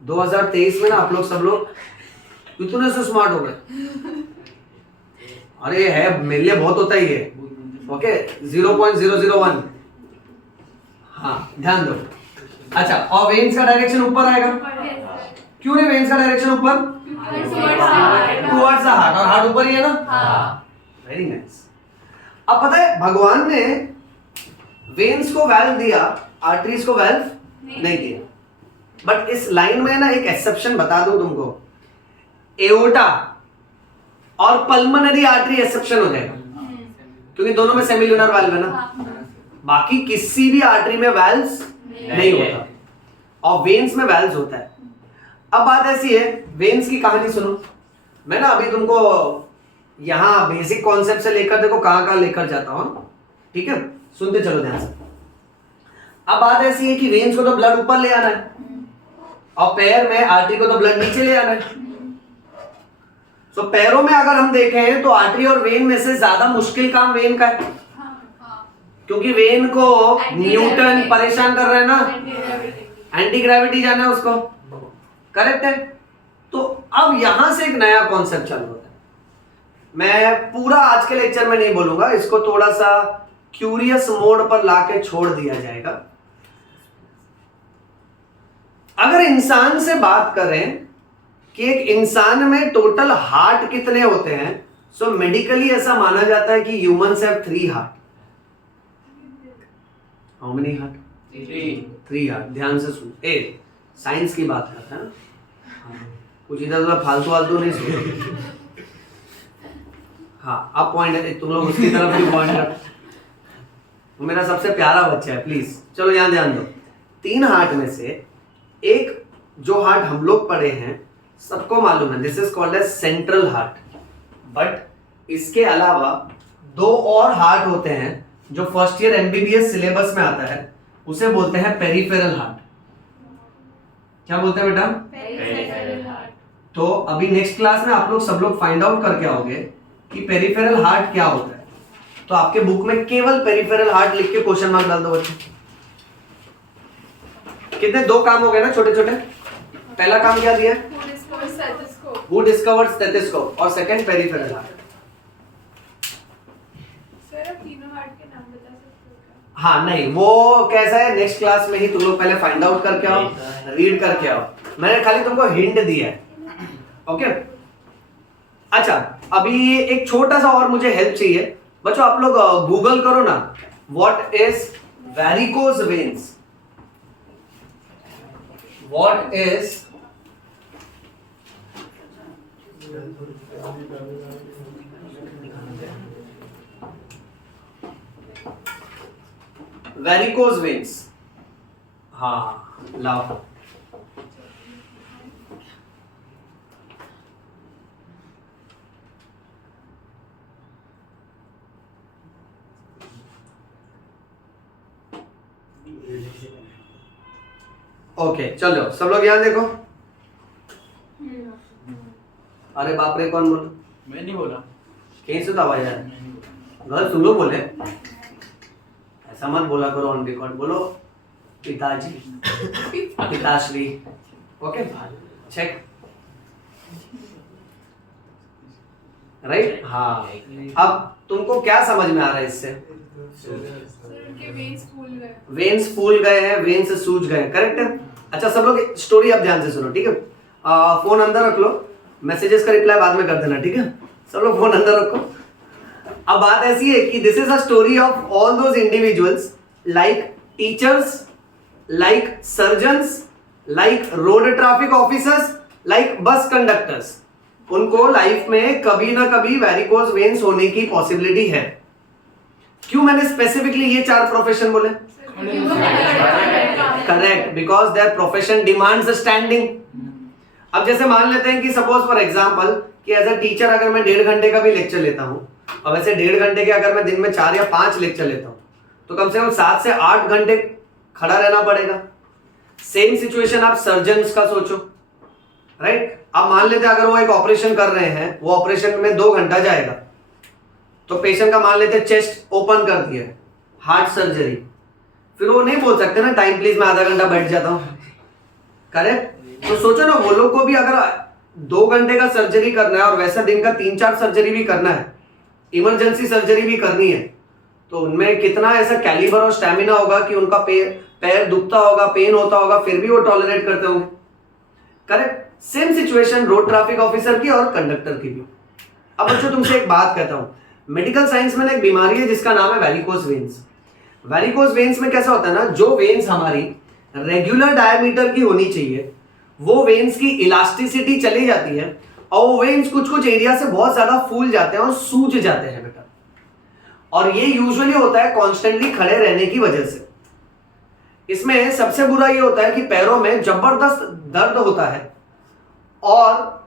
2023 में ना आप लोग सब लोग इतने से स्मार्ट हो गए। अरे है, मेरे लिए बहुत होता ही है। ओके, 0.001। हाँ, ध्यान दो। अच्छा, और वेन्स का डायरेक्शन ऊपर आएगा। क्यों नहीं वेन्स का डायरेक्शन ऊपर? टुवर्ड्स द हार्ट, और हार्ट ऊपर ही है ना? Very nice. अब पता है भगवान ने वेन्स को वैल्व दिया, आर्टरीज को वैल्व नहीं दिया। बट इस लाइन में ना एक एक्सेप्शन बता दूं तुमको, एओर्टा और पल्मोनरी आर्टरी एक्सेप्शन हो जाएगा, क्योंकि दोनों में सेमिल्यूनर वैल्व है ना। बाकी किसी भी आर्टरी में वैल्व्स नहीं होता, और वेन्स में वैल्व्स होता है। अब बात ऐसी है, वेन्स की कहानी सुनो। मैं ना अभी तुमको यहाँ बेसिक कॉन्सेप्ट से लेकर देखो कहाँ लेकर जाता हूँ, ठीक है? सुनते चलो ध्यान से। अब बात ऐसी है कि वेन्स को तो ब्लड ऊपर ले आना है, और पैर में आर्टरी को तो ब्लड नीचे ले आना है। तो पैरों में अगर हम देखें तो आर्टरी और वेन में से ज्यादा मुश्किल काम वेन का है, क्योंकि वेन को न्यूटन परेशान कर रहे हैं ना, एंटी ग्रेविटी जाना है उसको। करेक्ट है? तो अब यहां से एक नया कॉन्सेप्ट चालू होता है। मैं पूरा आज के लेक्चर में नहीं बोलूंगा, इसको थोड़ा सा क्यूरियस मोड पर लाके छोड़ दिया जाएगा। अगर इंसान से बात करें कि एक इंसान में टोटल हार्ट कितने होते हैं, सो मेडिकली ऐसा माना जाता है कि humans have 3 heart. How many heart? 3 heart. ध्यान से सुन, साइंस की बात करते हैं ना, कुछ इधर उधर फालतू वालतू नहीं सुन। हाँ, अब पॉइंट तुम लोग उसकी तरफ भी पॉइंट कर, वो मेरा सबसे प्यारा बच्चा है, प्लीज चलो यहाँ ध्यान दो। 3 हार्ट में से एक जो हार्ट हम लोग पढ़े हैं सबको मालूम है, this is called as central heart. But इसके अलावा 2 और हार्ट होते हैं जो फर्स्ट ईयर एमबीबीएस सिलेबस में आता है, उसे बोलते हैं पेरिफेरल हार्ट। क्या बोलते हैं बेटा? Peripheral heart. तो अभी नेक्स्ट क्लास में आप लोग सब लोग फाइंड आउट करके आओगे कि पेरिफेरल हार्ट क्या होता है। तो आपके बुक में केवल पेरिफेरल हार्ट लिख के क्वेश्चन मार्क डाल दो बच्चे। कितने 2 काम हो गए ना छोटे छोटे। पहला काम क्या दिया है? Who discovered stethoscope और सेकंड पेरिफेरल हार्ट। सर आप तीनों हार्ट के नाम बता सकते हो क्या? हाँ नहीं, वो कैसा है नेक्स्ट क्लास में ही तुम लोग पहले फाइंड आउट करके आओ, रीड करके आओ। मैंने खाली तुमको हिंट दिया है, ओके। अच्छा, अभी एक छोटा सा और मुझे हेल्प चाहिए बच्चों। आप लोग गूगल करो ना, what is varicose veins. What is varicose veins. हाँ लाओ। ओके चलो सब लोग यहाँ देखो। अरे बाप रे, कौन बोला? मैं नहीं बोला। कहीं से तो आवाज आ रही है। गलत तुम लोग बोले, ऐसा मत बोला करो ऑन रिकॉर्ड। बोलो पिताजी, पिताश्री। Okay check, right. हाँ, अब तुमको क्या समझ में आ रहा है इससे? उनके वेन्स फूल गए। वेन्स फूल गए हैं, वेन्स सूज गए हैं, करेक्ट है। अच्छा सब लोग स्टोरी अब ध्यान से सुनो, ठीक है। फोन अंदर रख लो, मैसेजेस का रिप्लाई बाद में कर देना, ठीक है। सब लोग फोन अंदर रखो। अब बात ऐसी है कि this is a story of all those individuals like teachers, like surgeons, like road traffic officers, like बस कंडक्टर्स। उनको लाइफ में कभी ना कभी वेरिकोज वेन्स होने की पॉसिबिलिटी है। क्यों मैंने स्पेसिफिकली ये 4 प्रोफेशन बोले? Correct, because their profession demands standing. अब जैसे मान लेते हैं कि सपोज फॉर एग्जांपल कि एज अ टीचर अगर मैं 1.5 घंटे का भी लेक्चर लेता हूं, और वैसे 1.5 घंटे के अगर मैं दिन में 4 या 5 लेक्चर लेता हूं, तो कम से कम 7 से 8 घंटे खड़ा रहना पड़ेगा। सेम सिचुएशन आप सर्जन्स का सोचो, राइट। अब मान लेते हैं अगर वो एक ऑपरेशन कर रहे हैं, वो ऑपरेशन में 2 घंटा जाएगा, तो पेशेंट का मान लेते हैं चेस्ट ओपन कर दिया, हार्ट सर्जरी, फिर वो नहीं बोल सकते ना टाइम प्लीज मैं आधा घंटा बैठ जाता हूं, करेक्ट। तो सोचो ना, वो लोग को भी अगर 2 घंटे का सर्जरी करना है और वैसा दिन का 3-4 सर्जरी भी करना है, इमरजेंसी सर्जरी भी करनी है, तो उनमें कितना ऐसा कैलिबर और स्टैमिना होगा कि उनका पैर दुखता होगा, पेन होता होगा, फिर भी वो टॉलरेट करते होंगे, correct. Same situation road traffic officer की और कंडक्टर की भी। अब बच्चों तुमसे एक बात कहता हूं, मेडिकल साइंस में एक बीमारी है जिसका नाम है वेरिकोज वेन्स। वेरिकोज वेन्स में कैसा होता है ना, जो वेन्स हमारी रेगुलर डायमीटर की होनी चाहिए, वो वेन्स की इलास्टिसिटी चली जाती है और वो वेन्स कुछ कुछ एरिया से बहुत ज्यादा फूल जाते हैं और सूज जाते हैं बेटा। और ये यूजुअली होता है कॉन्स्टेंटली खड़े रहने की वजह से। इसमें सबसे बुरा ये होता है कि पैरों में जबरदस्त दर्द होता है और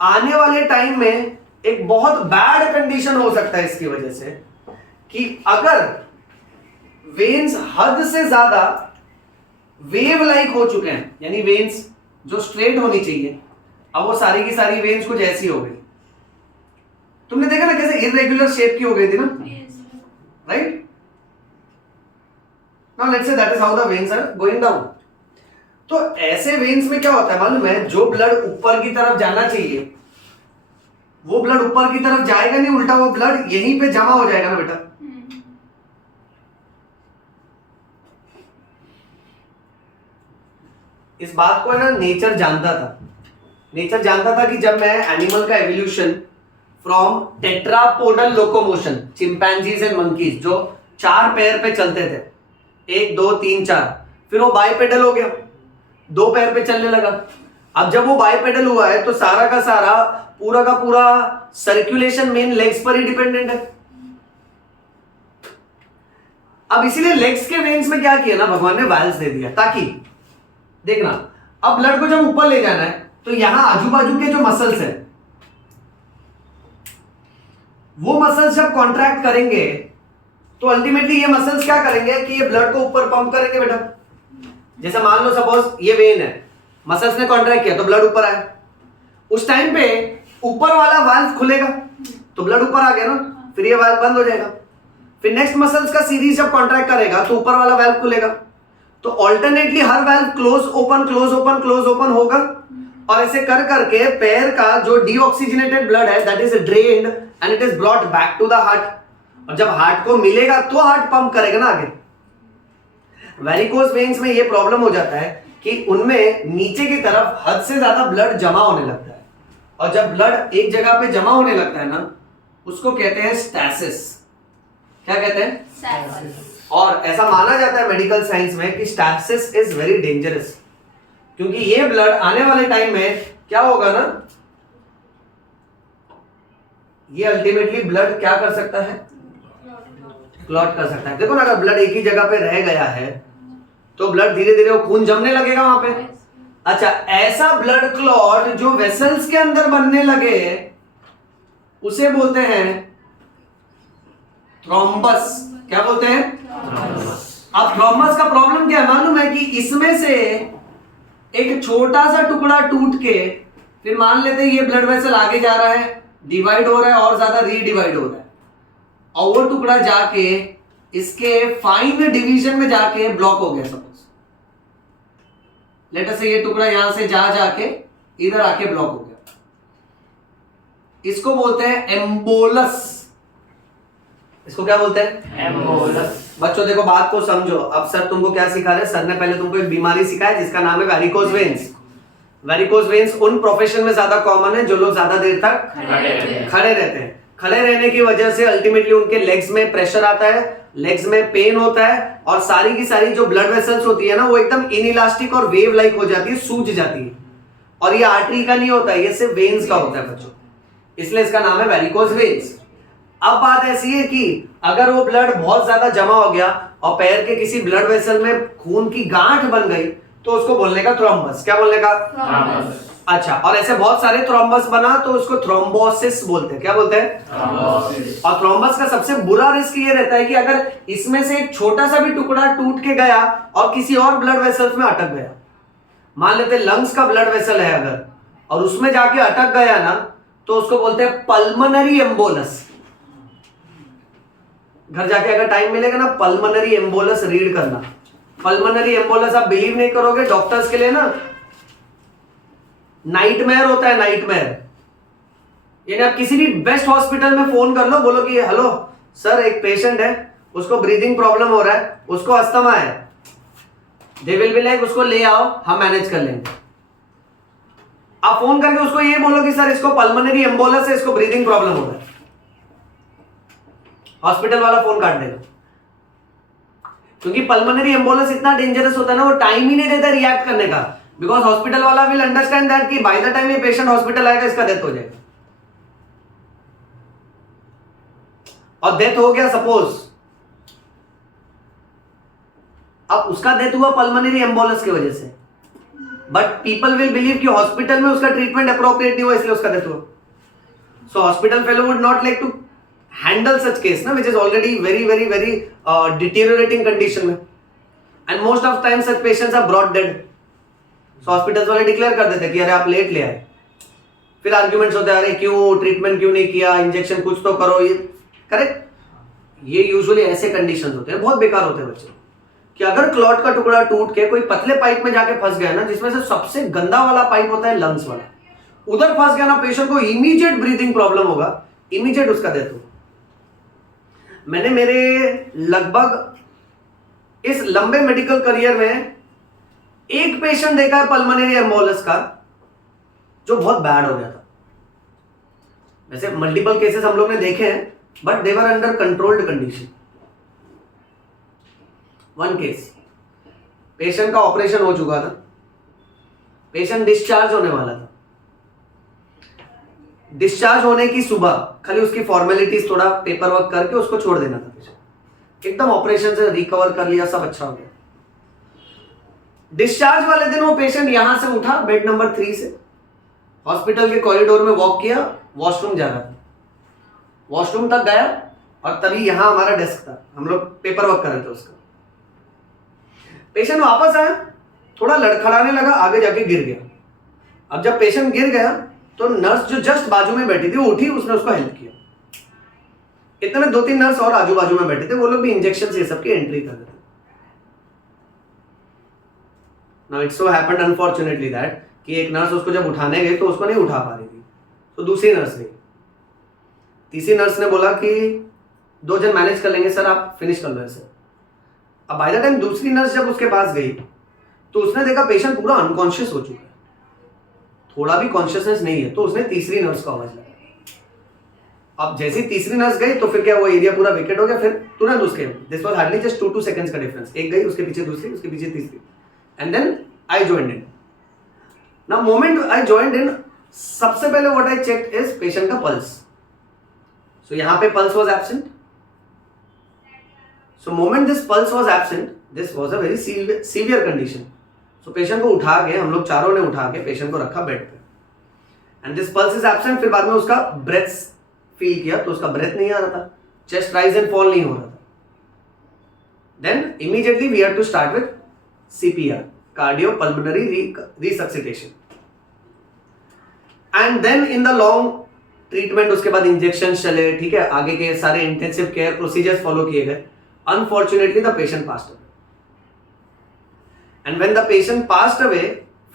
आने वाले टाइम में एक बहुत बैड कंडीशन हो सकता है इसकी वजह से कि अगर वेन्स हद से ज्यादा वेव लाइक हो चुके हैं, यानी वेन्स जो स्ट्रेट होनी चाहिए, अब वो सारी की सारी वेन्स कुछ ऐसी हो गई। तुमने देखा ना कैसे इरेगुलर शेप की हो गई थी ना, right. Now let's say that is how the veins are going down. तो ऐसे वेन्स में क्या होता है मालूम है, जो ब्लड ऊपर की तरफ जाना चाहिए वो ब्लड ऊपर की तरफ जाएगा नहीं, उल्टा वो ब्लड यहीं पे जमा हो जाएगा ना बेटा। इस बात को है ना नेचर जानता था। नेचर जानता था कि जब मैं एनिमल का evolution from tetrapodal locomotion, chimpanzees and monkeys जो 4 पैर पे चलते थे, 1 2 3 4, फिर वो बाइपेडल हो गया, 2 पैर पे चलने लगा। अब जब वो बाइपेडल हुआ है तो सारा का सारा पूरा का पूरा सर्कुलेशन मेन लेग्स पर ही डिपेंडेंट है। अब इसीलिए लेग्स के वेन्स में क्या किया ना भगवान ने, वाल्व्स दे दिया, ताकि देखना अब ब्लड को जब ऊपर ले जाना है तो यहां आजू बाजू के जो मसल्स हैं वो मसल्स जब कॉन्ट्रैक्ट करेंगे तो अल्टीमेटली ये मसल्स क्या करेंगे कि ये ब्लड को ऊपर पंप करेंगे बेटा। जैसे मान लो सपोज ये वेन है, मसल्स ने कॉन्ट्रैक्ट किया तो ब्लड ऊपर आया, उस टाइम पे ऊपर वाला वाल्व खुलेगा तो ब्लड ऊपर आ गया ना, फिर ये वाल्व बंद हो जाएगा। फिर नेक्स्ट मसल्स का सीरीज जब कॉन्ट्रैक्ट करेगा तो ऊपर वाला वाल्व खुलेगा, तो ऑल्टरनेटली हर वाल्व क्लोज ओपन होगा, और ऐसे कर करके पैर का जो डीऑक्सीजनेटेड ब्लड है that is drained and it is brought back to the heart, और जब हार्ट को मिलेगा तो हार्ट पंप करेगा ना आगे। वेरिकोज वेन्स में ये प्रॉब्लम हो जाता है कि उनमें नीचे की तरफ हद से ज्यादा ब्लड जमा होने लगता है, और जब ब्लड एक जगह पे जमा होने लगता है ना उसको कहते हैं स्टैसिस। क्या कहते हैं? और ऐसा माना जाता है मेडिकल साइंस में कि स्टैसिस इज वेरी डेंजरस, क्योंकि ये ब्लड आने वाले टाइम में क्या होगा ना, ये अल्टीमेटली ब्लड क्या कर सकता है, क्लॉट कर सकता है। देखो ना अगर ब्लड एक ही जगह पे रह गया है तो ब्लड धीरे धीरे वो खून जमने लगेगा वहां पे। अच्छा, ऐसा ब्लड क्लॉट जो वेसल्स के अंदर बनने लगे उसे बोलते हैं थ्रोम्बस। क्या बोलते हैं? अब थ्रोम्बस का प्रॉब्लम क्या है मालूम है, कि इसमें से एक छोटा सा टुकड़ा टूट के फिर मान लेते हैं ये ब्लड वेसल आगे जा रहा है, डिवाइड हो रहा है और ज्यादा रीडिवाइड हो रहा है, और वो टुकड़ा जाके इसके फाइन डिवीजन में जाके ब्लॉक हो गया। सपोज लेट अस से ये टुकड़ा यहां से जाके इधर आके ब्लॉक हो गया, इसको बोलते हैं एम्बोलस। इसको क्या बोलते हैं? एम्बोलस। बच्चों देखो बात को समझो, अब सर तुमको क्या सिखा रहे हैं? सर ने पहले तुमको एक बीमारी सिखाया जिसका नाम है वेरिकोज वेन्स। वेरिकोज वेन्स उन प्रोफेशन में ज्यादा कॉमन है जो लोग ज्यादा देर तक खड़े रहते हैं। खड़े रहने की वजह से अल्टीमेटली उनके लेग्स में प्रेशर आता है, लेग्स में पेन होता है, और सारी की सारी जो ब्लड वेसल्स होती है ना वो एकदम इनइलास्टिक और वेव लाइक हो जाती है, सूज जाती है। और ये आर्टरी का नहीं होता है, ये सिर्फ वेन्स का होता है बच्चों, इसलिए इसका नाम है वेरिकोज वेन्स। अब बात ऐसी है कि अगर वो ब्लड बहुत ज्यादा जमा हो गया और पैर के किसी ब्लड वेसल में खून की गांठ बन गई तो उसको बोलने का थ्रोम्बस। क्या बोलने का? थ्रोम्बस। अच्छा, और ऐसे बहुत सारे थ्रोम्बस बना तो उसको थ्रोम्बोसिस बोलते हैं। क्या बोलते हैं? थ्रोम्बोसिस। और थ्रोम्बस का सबसे बुरा रिस्क ये रहता है कि अगर इसमें से एक छोटा सा भी टुकड़ा टूट के गया और किसी और ब्लड वेसल्स में अटक गया, मान लेते लंग्स का ब्लड वेसल है अगर, और उसमें जाके अटक गया ना तो उसको बोलते हैं पल्मोनरी एम्बोलस। घर जाके अगर टाइम मिलेगा ना पल्मोनरी एम्बोलस रीड करना। पल्मोनरी एम्बोलस आप बिलीव नहीं करोगे, डॉक्टर्स के लिए ना नाइटमेयर होता है, नाइटमेयर। यानी आप किसी भी बेस्ट हॉस्पिटल में फोन कर लो, बोलो कि हेलो सर एक पेशेंट है, उसको ब्रीदिंग प्रॉब्लम हो रहा है, उसको अस्थमा है, दे विल बी लाइक उसको ले आओ हम मैनेज कर लेंगे। आप फोन करके उसको ये बोलो कि सर इसको पल्मोनरी एम्बोलस है, इसको ब्रीदिंग प्रॉब्लम हो रहा है, हॉस्पिटल वाला फोन काट देगा। क्योंकि पल्मोनरी एम्बोलस इतना डेंजरस होता है ना, वो टाइम ही नहीं देता रिएक्ट करने का, बिकॉज हॉस्पिटल वाला विल अंडरस्टैंड दैट कि बाय द टाइम ये पेशेंट हॉस्पिटल आएगा इसका डेथ हो जाएगा। और डेथ हो गया सपोज, अब उसका डेथ हुआ पल्मोनरी एम्बोलस की वजह से, बट पीपल विल बिलीव कि हॉस्पिटल में उसका ट्रीटमेंट अप्रोप्रिएट नहीं हुआ इसलिए उसका डेथ हुआ। So hospital fellow would not like to handle such case ना, which is already very very very deteriorating condition में, and most of time such patients are brought dead. So hospitals वाले declare कर देते कि अरे आप late ले आए, फिर आर्ग्यूमेंट्स होते हैं अरे क्यों ट्रीटमेंट क्यों नहीं किया, इंजेक्शन कुछ तो करो, ये करेक्ट। ये यूजुअली ऐसे कंडीशंस होते हैं, बहुत बेकार होते हैं बच्चे। कि अगर क्लॉट का टुकड़ा टूट के कोई पतले पाइप में जाके फंस गया ना, जिसमें से सबसे गंदा वाला पाइप होता है लंग्स वाला, उधर फंस गया ना, पेशेंट को इमीडिएट ब्रीदिंग प्रॉब्लम होगा, इमीडिएट उसका डेथ होगा। मैंने मेरे लगभग इस लंबे मेडिकल करियर में एक पेशेंट देखा है पल्मोनरी एम्बोलस का जो बहुत बैड हो गया था। वैसे मल्टीपल केसेस हम लोग ने देखे हैं, but they were under controlled condition. One case, patient का ऑपरेशन हो चुका था, पेशेंट डिस्चार्ज होने वाला था। डिस्चार्ज होने की सुबह खाली उसकी फॉर्मेलिटीज थोड़ा पेपर वर्क करके उसको छोड़ देना था। पेशेंट एकदम ऑपरेशन से रिकवर कर लिया, सब अच्छा हो गया। डिस्चार्ज वाले दिन वो पेशेंट यहां से उठा बेड नंबर 3 से, हॉस्पिटल के कॉरिडोर में वॉक किया, वॉशरूम जा रहा था, वॉशरूम तक गया और तभी यहां हमारा डेस्क था, हम लोग पेपर वर्क कर रहे थे उसका। पेशेंट वापस आया, थोड़ा लड़खड़ाने लगा, आगे जाके गिर गया। अब जब पेशेंट गिर गया तो नर्स जो जस्ट बाजू में बैठी थी वो उठी, उसने उसको हेल्प किया। इतने में 2-3 नर्स और आजू बाजू में बैठे थे, वो लोग भी इंजेक्शन ये सब की एंट्री कर रहे थे। Now it so happened unfortunately that कि एक नर्स उसको जब उठाने गई तो उसको नहीं उठा पा रही थी, तो दूसरी नर्स गई। तीसरी नर्स ने बोला कि 2 जन मैनेज कर लेंगे सर, आप फिनिश कर लो ऐसे। अब बाय द टाइम दूसरी नर्स जब उसके पास गई तो उसने देखा पेशेंट पूरा अनकॉन्शियस हो चुका है, थोड़ा भी कॉन्शियसनेस नहीं है, तो उसने तीसरी नर्स को आवाज लगाई। अब जैसे ही तीसरी नर्स गई तो फिर क्या, वो एरिया पूरा विकेट हो गया। फिर तुरंत उसके, this was hardly just 2 seconds का डिफरेंस, एक गई, उसके पीछे दूसरी, उसके पीछे तीसरी, and then I joined in. Now moment I joined in, सबसे पहले what I checked is patient का पल्स। सो यहां पे pulse was absent. So moment this pulse was absent, this was a very severe condition. So patient को उठा के, हम लोग चारों ने उठा के पेशेंट को रखा बेड पे, and this pulse is absent। फिर बाद में उसका ब्रेथ फील किया तो उसका ब्रेथ नहीं आ रहा था, चेस्ट राइज एंड फॉल नहीं हो रहा था। Then immediately we had to start with CPR, cardiopulmonary resuscitation, and then in the long treatment उसके बाद इंजेक्शन चले, ठीक है, आगे के सारे इंटेंसिव केयर प्रोसीजर्स फॉलो किए गए। Unfortunately, the patient passed away. And when the patient passed away,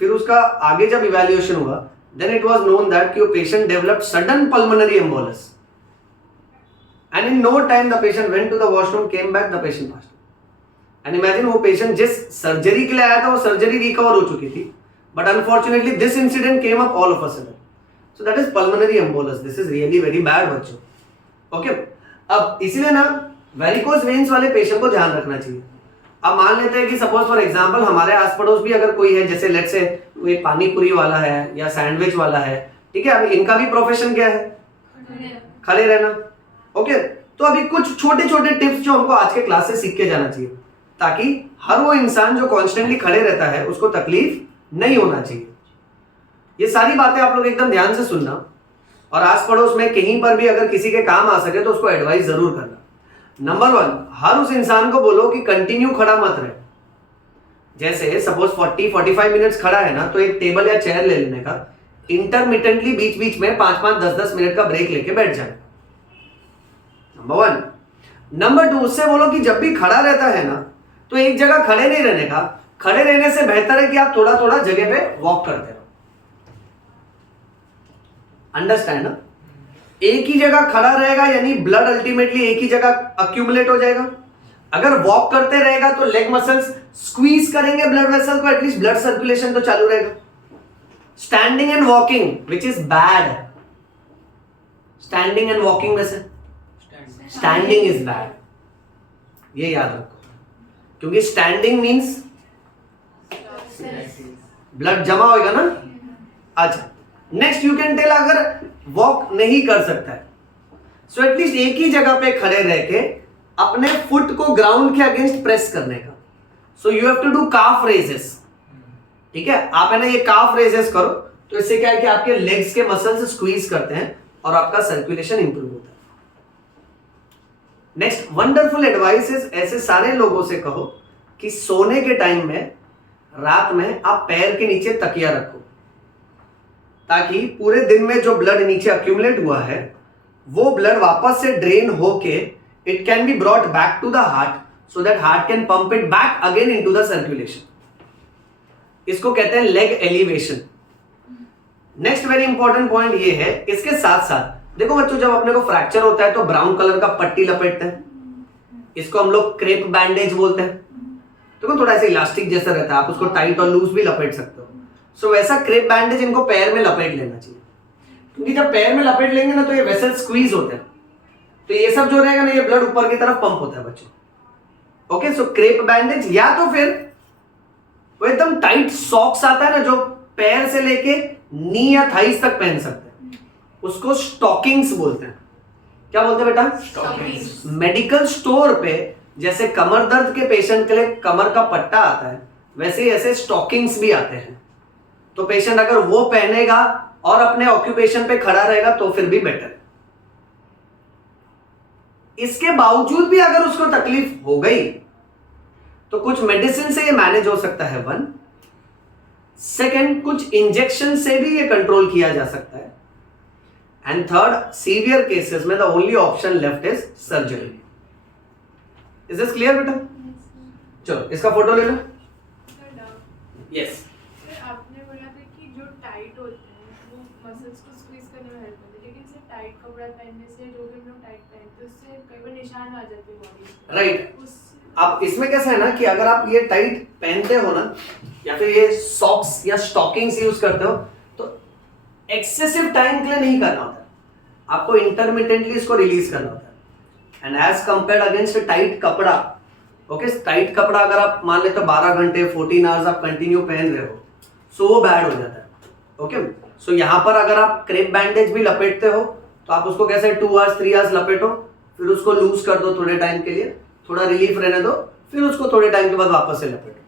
फिर उसका आगे जब इवैल्यूएशन हुआ, then it was known that कि वो patient developed sudden pulmonary embolus. And in no time the patient went to the washroom, came back, the patient passed away. And imagine वो patient जिस surgery के लिए आया था वो सर्जरी रिकवर हो चुकी थी, but unfortunately this incident came up all of a sudden. So that is pulmonary embolus. This is really very bad बच्चों. Okay? अब इसीलिए ना वेरिकोज वेन्स वाले पेशेंट को ध्यान रखना चाहिए। अब मान लेते हैं कि सपोज फॉर एग्जांपल हमारे आस पड़ोस भी अगर कोई है, जैसे लेट्स से कोई पानी पूरी वाला है या सैंडविच वाला है, ठीक है, अभी इनका भी प्रोफेशन क्या है, खड़े रहना। ओके, तो अभी कुछ छोटे छोटे टिप्स जो हमको आज के क्लास से सीख के जाना चाहिए, ताकि हर वो इंसान जो कॉन्स्टेंटली खड़े रहता है उसको तकलीफ नहीं होना चाहिए। ये सारी बातें आप लोग एकदम ध्यान से सुनना, और आस पड़ोस में कहीं पर भी अगर किसी के काम आ सके तो उसको एडवाइस जरूर करना। नंबर 1, हर उस इंसान को बोलो कि कंटिन्यू खड़ा मत रहे। जैसे सपोज 40-45 मिनट्स खड़ा है ना, तो एक टेबल या चेयर ले लेने का, इंटरमिटेंटली बीच बीच में 5-5, 10-10 मिनट का ब्रेक लेके बैठ जाए। नंबर 1। नंबर 2, उससे बोलो कि जब भी खड़ा रहता है ना तो एक जगह खड़े नहीं रहने का, खड़े रहने से बेहतर है कि आप थोड़ा थोड़ा जगह पे वॉक करते रहो। अंडरस्टैंड ना? एक ही जगह खड़ा रहेगा यानी ब्लड अल्टीमेटली एक ही जगह अक्यूमुलेट हो जाएगा। अगर वॉक करते रहेगा तो लेग मसल्स स्क्वीज करेंगे ब्लड वेसल को, एटलीस्ट ब्लड सर्कुलेशन तो चालू रहेगा। Standing and walking which is bad, standing and walking में से स्टैंडिंग इज बैड, ये याद रखो, क्योंकि स्टैंडिंग मीन्स ब्लड जमा होगा ना। अच्छा, नेक्स्ट यू कैन टेल अगर वॉक नहीं कर सकता है, सो एटलीस्ट एक ही जगह पे खड़े रह के अपने फुट को ग्राउंड के अगेंस्ट प्रेस करने का। So you have to do calf raises, ठीक है, आप है ना ये काफ रेजेस करो, तो इससे क्या है कि आपके लेग्स के मसल्स स्क्वीज करते हैं और आपका सर्कुलेशन इंप्रूव होता है। नेक्स्ट वंडरफुल एडवाइस इज, ऐसे सारे लोगों से कहो कि सोने के टाइम में रात में आप पैर के नीचे तकिया रखो, ताकि पूरे दिन में जो ब्लड नीचे अक्यूमुलेट हुआ है वो ब्लड वापस से ड्रेन होके it can be brought back to the heart, so that heart can pump it back again into the circulation. इसको कहते हैं leg elevation. Next very important point ये है, इसके साथ साथ देखो बच्चों, जब अपने को फ्रैक्चर होता है तो ब्राउन कलर का पट्टी लपेटते हैं, इसको हम लोग क्रेप बैंडेज बोलते हैं. देखो थोड़ा ऐसे इलास्टिक जैसा रहता है, आप उसको टाइट और लूज भी लपेट सकते हो. सो वैसा क्रेप बैंडेज इनको पैर में लपेट लेना चाहिए, क्योंकि जब पैर में लपेट लेंगे ना तो ये वेसल स्क्वीज होते हैं, तो ये सब जो रहेगा ना ये ब्लड ऊपर की तरफ पंप होता है बच्चों. ओके, सो क्रेप बैंडेज, या तो फिर वो एकदम टाइट सॉक्स आता है ना जो पैर से लेके नी या थाइस तक पहन सकते हैं, उसको स्टॉकिंग्स बोलते हैं. क्या बोलते हैं बेटा? स्टॉकिंग्स. मेडिकल स्टोर पे जैसे कमर दर्द के पेशेंट के लिए कमर का पट्टा आता है, वैसे ही ऐसे स्टॉकिंग्स भी आते हैं. तो पेशेंट अगर वो पहनेगा और अपने ऑक्यूपेशन पे खड़ा रहेगा तो फिर भी बेटर. इसके बावजूद भी अगर उसको तकलीफ हो गई तो कुछ मेडिसिन से ये मैनेज हो सकता है. 1 सेकेंड, कुछ इंजेक्शन से भी ये कंट्रोल किया जा सकता है. एंड थर्ड, सीवियर केसेस में the only option left is surgery. Is this clear बेटा? चलो इसका फोटो ले लो. यस. सर आपने बोला था कि जो टाइट होते हैं वो मसल्स को स्क्वीज करने में हेल्प करते हैं, लेकिन सिर्फ टाइट कपड़ा पहनने से, जो भी हम लोग टाइट पहनते हैं उससे कई बार निशान आ जाते हैं बॉडी पे. राइट. उस अब इसमें कैसा है ना कि अगर आप ये टाइट पहनते हो ना या फिर ये सॉक्स या स्टॉकिंग्स यूज करते हो तो एक्सेसिव टाइम के लिए नहीं करना होता, आपको इंटरमिटेंटली इसको रिलीज करना होता है. And as compared against tight कपड़ा, ओके, टाइट कपड़ा अगर आप मान लेते हो 12 घंटे 14 आवर्स आप कंटिन्यू पहन रहे हो, सो वो बैड हो जाता है. ओके, सो यहां पर अगर आप क्रेप बैंडेज भी लपेटते हो तो आप उसको कैसे 2 आवर्स 3 आवर्स लपेटो, फिर उसको लूज कर दो थोड़े टाइम के लिए, थोड़ा रिलीफ रहने दो, फिर उसको थोड़े टाइम के बाद वापस से लपेटो.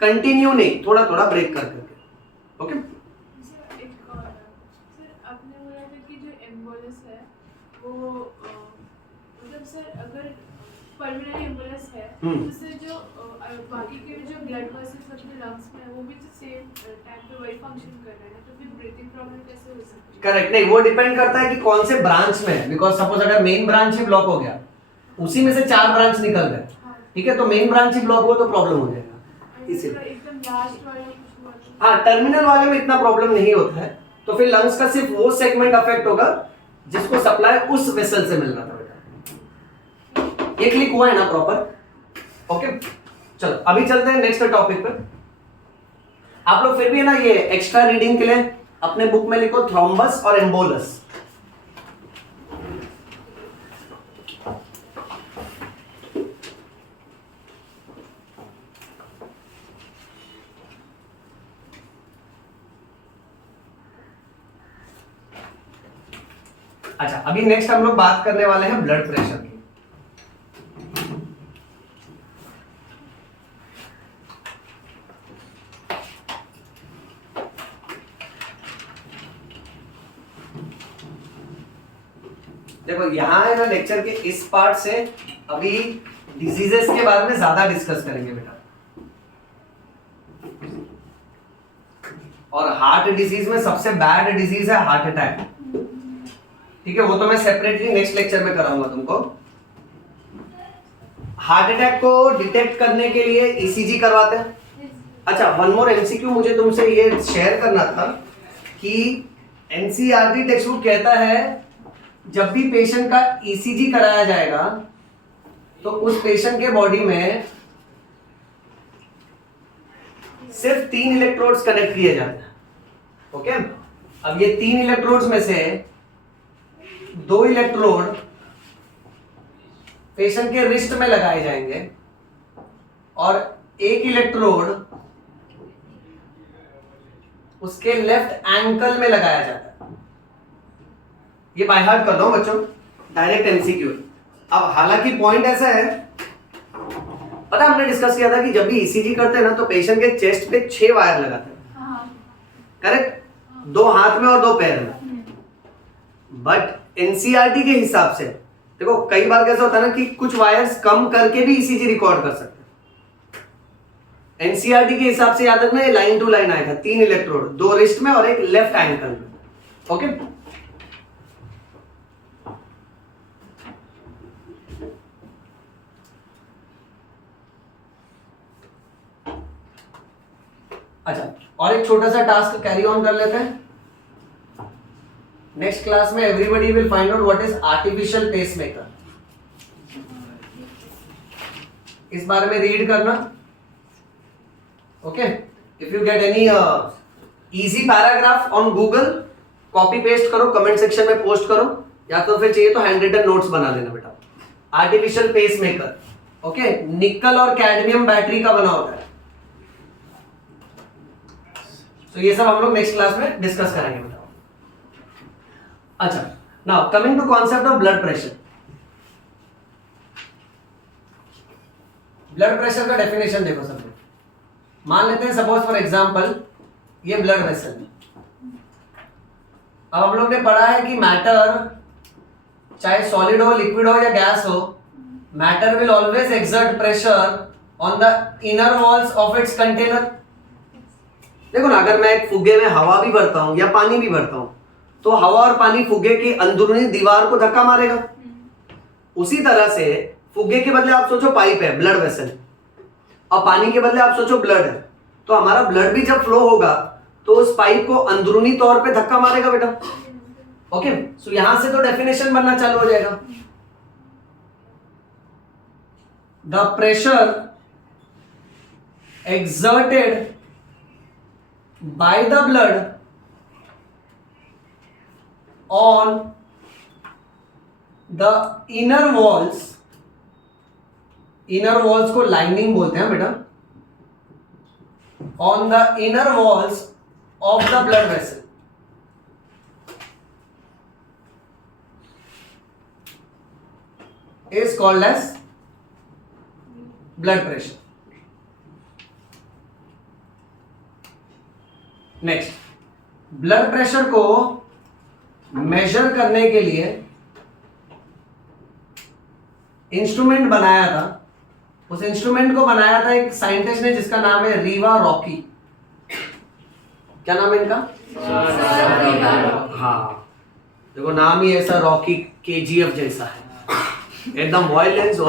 कंटिन्यू नहीं, थोड़ा थोड़ा ब्रेक कर करके. ओके. सर एक और सर आपने बोला था कि जो एम्बोलस है वो मतलब सर अगर पल्मोनरी एम्बोलस है तो उससे जो बाकी के जो ब्लड वेसल्स अपने लंग्स में है वो भी तो सेम टाइम पे वही फंक्शन कर रहे हैं, तो फिर ब्रीथिंग प्रॉब्लम कैसे हो सकती है? करेक्ट. नहीं, वो डिपेंड करता है कि कौन से ब्रांच में है. बिकॉज सपोज अगर मेन ब्रांच ही ब्लॉक हो गया, उसी में से 4 ब्रांच निकल गए, ठीक है, तो मेन ब्रांच ही ब्लॉक हुआ तो प्रॉब्लम हो जाएगा. इसीलिए एकदम लास्ट वाला कुछ हुआ तो हाँ, टर्मिनल वाले में इतना प्रॉब्लम नहीं होता है, तो फिर लंग्स का सिर्फ वो सेगमेंट अफेक्ट होगा जिसको सप्लाई उस वेसल से मिलना था बेटा. ये क्लिक हुआ है ना प्रॉपर? ओके, चलो अभी चलते हैं नेक्स्ट टॉपिक पे. आप लोग फिर भी ना ये एक्स्ट्रा रीडिंग के लिए अपने बुक में लिखो थ्रोम्बस और एम्बोलस. अच्छा, अभी नेक्स्ट हम लोग बात करने वाले हैं ब्लड प्रेशर की. देखो यहां है ना लेक्चर के इस पार्ट से अभी डिजीजेस के बारे में ज्यादा डिस्कस करेंगे बेटा. और हार्ट डिजीज में सबसे बैड डिजीज है हार्ट अटैक. ठीक है, वो तो मैं सेपरेटली नेक्स्ट लेक्चर में कराऊंगा तुमको. हार्ट अटैक को डिटेक्ट करने के लिए ईसीजी करवाते हैं. अच्छा, वन मोर एमसीक्यू मुझे तुमसे ये शेयर करना था कि एनसीईआरटी टेक्स्ट बुक कहता है जब भी पेशेंट का ईसीजी कराया जाएगा तो उस पेशेंट के बॉडी में सिर्फ 3 इलेक्ट्रोड्स कनेक्ट किए जाते हैं. ओके, अब ये 3 इलेक्ट्रोड्स में से 2 इलेक्ट्रोड पेशेंट के रिस्ट में लगाए जाएंगे और 1 इलेक्ट्रोड उसके लेफ्ट एंकल में लगाया जाता है. ये बाय हार्ट कर लो बच्चों, डायरेक्ट एमसीक्यू. अब हालांकि पॉइंट ऐसा है, पता हमने डिस्कस किया था कि जब भी ईसीजी करते हैं ना तो पेशेंट के चेस्ट पे 6 वायर लगाते हैं. करेक्ट, 2 हाथ में और 2 पैर में. बट एनसीईआरटी के हिसाब से देखो कई बार कैसा होता है ना कि कुछ वायर्स कम करके भी ईसीजी रिकॉर्ड कर सकते हैं. एनसीईआरटी के हिसाब से याद रखना ये लाइन टू लाइन आएगा. 3 इलेक्ट्रोड, 2 रिस्ट में और 1 लेफ्ट एंकल में. ओके, अच्छा, और एक छोटा सा टास्क कैरी ऑन कर लेते हैं. नेक्स्ट क्लास में everybody will find out what is artificial pacemaker. इस बारे में रीड करना. Okay, if you get any easy paragraph on Google, copy paste करो, कमेंट सेक्शन में पोस्ट करो, या तो फिर चाहिए तो हैंड रिटन नोट्स बना लेना बेटा. आर्टिफिशियल पेसमेकर, ओके, निकल और कैडमियम बैटरी का बना होता है. तो ये सब हम लोग नेक्स्ट क्लास में डिस्कस करेंगे बेटा. अच्छा, now coming to concept of blood pressure. Blood pressure का डेफिनेशन देखो सब लोग. मान लेते हैं सपोज फॉर एग्जांपल ये ब्लड वेसल. अब हम लोग ने पढ़ा है कि मैटर, चाहे सॉलिड हो, लिक्विड हो या गैस हो, matter will always exert pressure on the inner walls of its container. देखो ना, अगर मैं एक फुग्गे में हवा भी भरता हूं या पानी भी भरता हूं, तो हवा और पानी फुग्गे की अंदरूनी दीवार को धक्का मारेगा. उसी तरह से फुग्गे के बदले आप सोचो पाइप है, ब्लड वेसल, और पानी के बदले आप सोचो ब्लड है. तो हमारा ब्लड भी जब फ्लो होगा तो उस पाइप को अंदरूनी तौर पे धक्का मारेगा बेटा. ओके, सो यहां से तो डेफिनेशन बनना चालू हो जाएगा. The pressure exerted by the blood on the inner walls को लाइनिंग बोलते हैं बेटा, on the inner walls of the blood vessel is called as blood pressure. Next, blood pressure को मेजर करने के लिए इंस्ट्रूमेंट बनाया था. उस इंस्ट्रूमेंट को बनाया था एक साइंटिस्ट ने जिसका नाम है रीवा रॉकी. क्या नाम है इनका? हाँ, देखो नाम ही ऐसा, रॉकी, केजीएफ जैसा है एकदम. वायलेंस.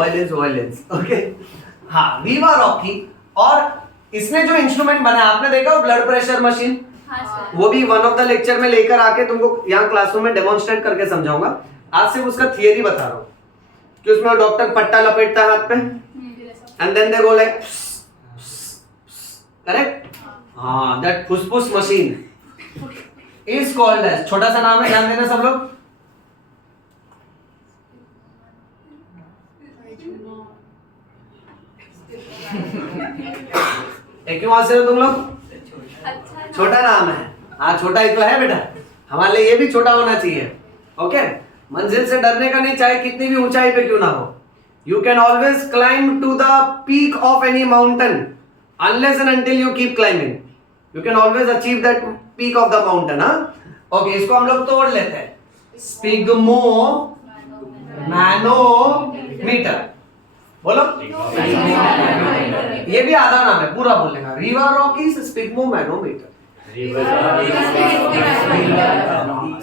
ओके, हाँ, रीवा रॉकी. और इसने जो इंस्ट्रूमेंट बनाया, आपने देखा वो ब्लड प्रेशर मशीन. हाँ, वो भी वन ऑफ द लेक्चर में लेकर आके तुमको यहाँ क्लासरूम में डेमोन्स्ट्रेट करके समझाऊंगा. आज सिर्फ उसका थियरी बता रहा हूँ कि उसमें डॉक्टर पट्टा लपेटता है हाथ पे, and then they go like, correct? हाँ, दैट फुसफुस मशीन इज कॉल्ड एज, छोटा सा नाम है, ध्यान देना सब लोग. क्यों हंस रहे हो तुम लोग? छोटा नाम है. हाँ, छोटा ही तो है बेटा, हमारे लिए ये भी छोटा होना चाहिए. ओके, मंजिल से डरने का नहीं, चाहे कितनी भी ऊंचाई पे क्यों ना हो. You can always climb to the peak of any mountain unless and until you keep climbing. You can always achieve that peak of the mountain. हाँ, ओके, इसको हम लोग तोड़ लेते हैं. स्पिग्मो मैनोमीटर, बोलो. ये भी आधा नाम है, पूरा बोलने का. Riva Rocci sphygmomanometer.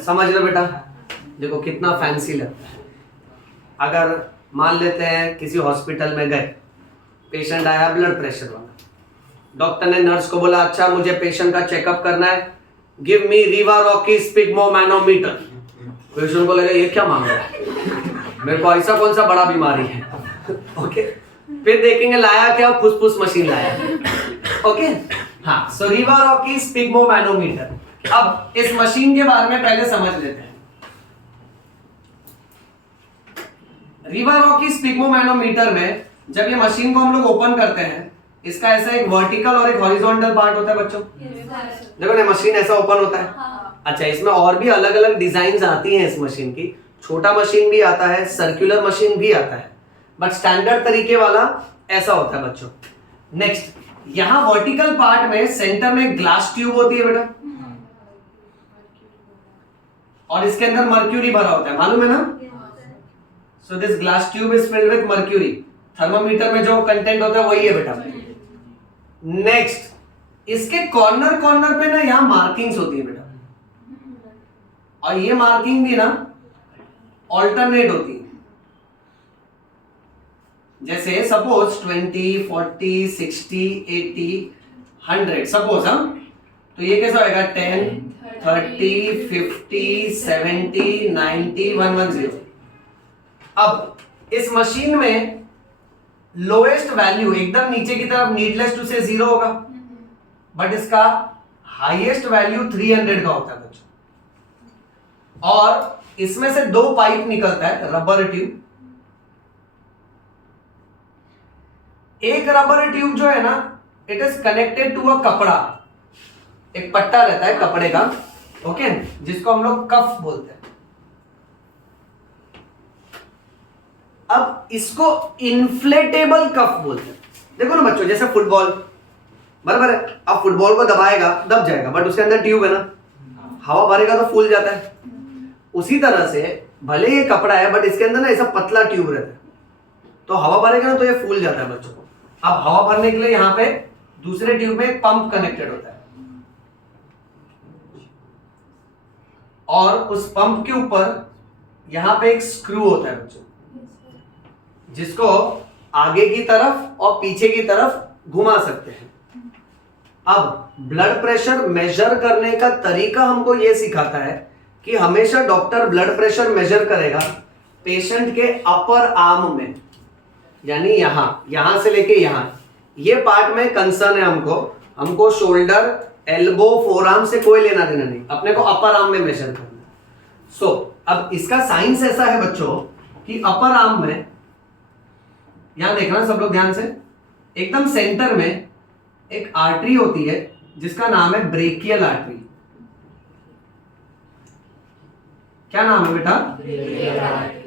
समझ लो बेटा, देखो कितना फैंसी लगता है. अगर मान लेते हैं किसी हॉस्पिटल में गए, पेशेंट आया ब्लड प्रेशर वाला, डॉक्टर ने नर्स को बोला अच्छा मुझे पेशेंट का चेकअप करना है, give me Riva Rocci sphygmomanometer. Patient को लगा ये क्या मांग रहा है, मेरे को ऐसा कौन सा बड़ा बीमारी है. ओके, फिर देखेंगे लाया क्या, फुसफुस मशीन लाया. ओके, हाँ, सो रीवा रॉकी स्पिग्मो मैनोमीटर. अब इस मशीन के बारे में पहले समझ लेते हैं. रीवा रॉकी स्पिग्मो मैनोमीटर में जब ये मशीन को हम लोग ओपन करते हैं, इसका ऐसा एक वर्टिकल और एक हॉरिजॉन्टल पार्ट होता है बच्चों. देखो ना, मशीन ऐसा ओपन होता है. अच्छा, इसमें और भी अलग अलग डिजाइन आती हैं इस मशीन की. छोटा मशीन भी आता है, सर्कुलर मशीन भी आता है, बट स्टैंडर्ड तरीके वाला ऐसा होता है बच्चों. नेक्स्ट, यहां वर्टिकल पार्ट में सेंटर में ग्लास ट्यूब होती है बेटा, और इसके अंदर मर्क्यूरी भरा होता है, मालूम है ना. So this glass tube is filled with mercury. Thermometer में जो कंटेंट होता है वही है बेटा. नेक्स्ट, इसके कॉर्नर कॉर्नर पे ना यहां मार्किंग्स होती है बेटा, और ये मार्किंग भी ना ऑल्टरनेट होती है. जैसे सपोज 20, 40, 60, 80 100 सपोज हम, तो ये कैसा होएगा 10 30 50 70 90 110। अब इस मशीन में लोएस्ट वैल्यू एकदम नीचे की तरफ नीडलेस टू से 0 होगा, बट इसका हाईएस्ट वैल्यू 300 का होता है बच्चों। और इसमें से 2 पाइप निकलता है, रबर ट्यूब। एक रबर ट्यूब जो है ना, it is connected to a कपड़ा, एक पट्टा रहता है कपड़े का, ओके, जिसको हम लोग कफ बोलते हैं। अब इसको इन्फ्लेटेबल कफ बोलते हैं। देखो ना बच्चों, जैसे फुटबॉल, बराबर है, अब फुटबॉल को दबाएगा दब जाएगा, बट उसके अंदर ट्यूब है ना, हवा भरेगा तो फूल जाता है। उसी तरह से भले ये कपड़ा है, बट इसके अंदर ना ऐसा पतला ट्यूब रहता है, तो हवा भरेगा ना तो ये फूल जाता है बच्चों को। अब हवा भरने के लिए यहाँ पे दूसरे ट्यूब में एक पंप कनेक्टेड होता है, और उस पंप के ऊपर यहाँ पे एक स्क्रू होता है बच्चों, जिसको आगे की तरफ और पीछे की तरफ घुमा सकते हैं। अब ब्लड प्रेशर मेजर करने का तरीका हमको यह सिखाता है कि हमेशा डॉक्टर ब्लड प्रेशर मेजर करेगा पेशेंट के अपर आर्म में, यानी यहां से लेके यहां, ये पार्ट में कंसर्न है हमको शोल्डर, एल्बो, फोरआर्म से कोई लेना देना नहीं, अपने को अपर आर्म में मेजर करना है। सो अब इसका साइंस ऐसा है बच्चों कि अपर आर्म में, यहां देखना सब लोग ध्यान से, एकदम सेंटर में एक आर्टरी होती है जिसका नाम है ब्रेकियल आर्टरी। क्या नाम है बेटा?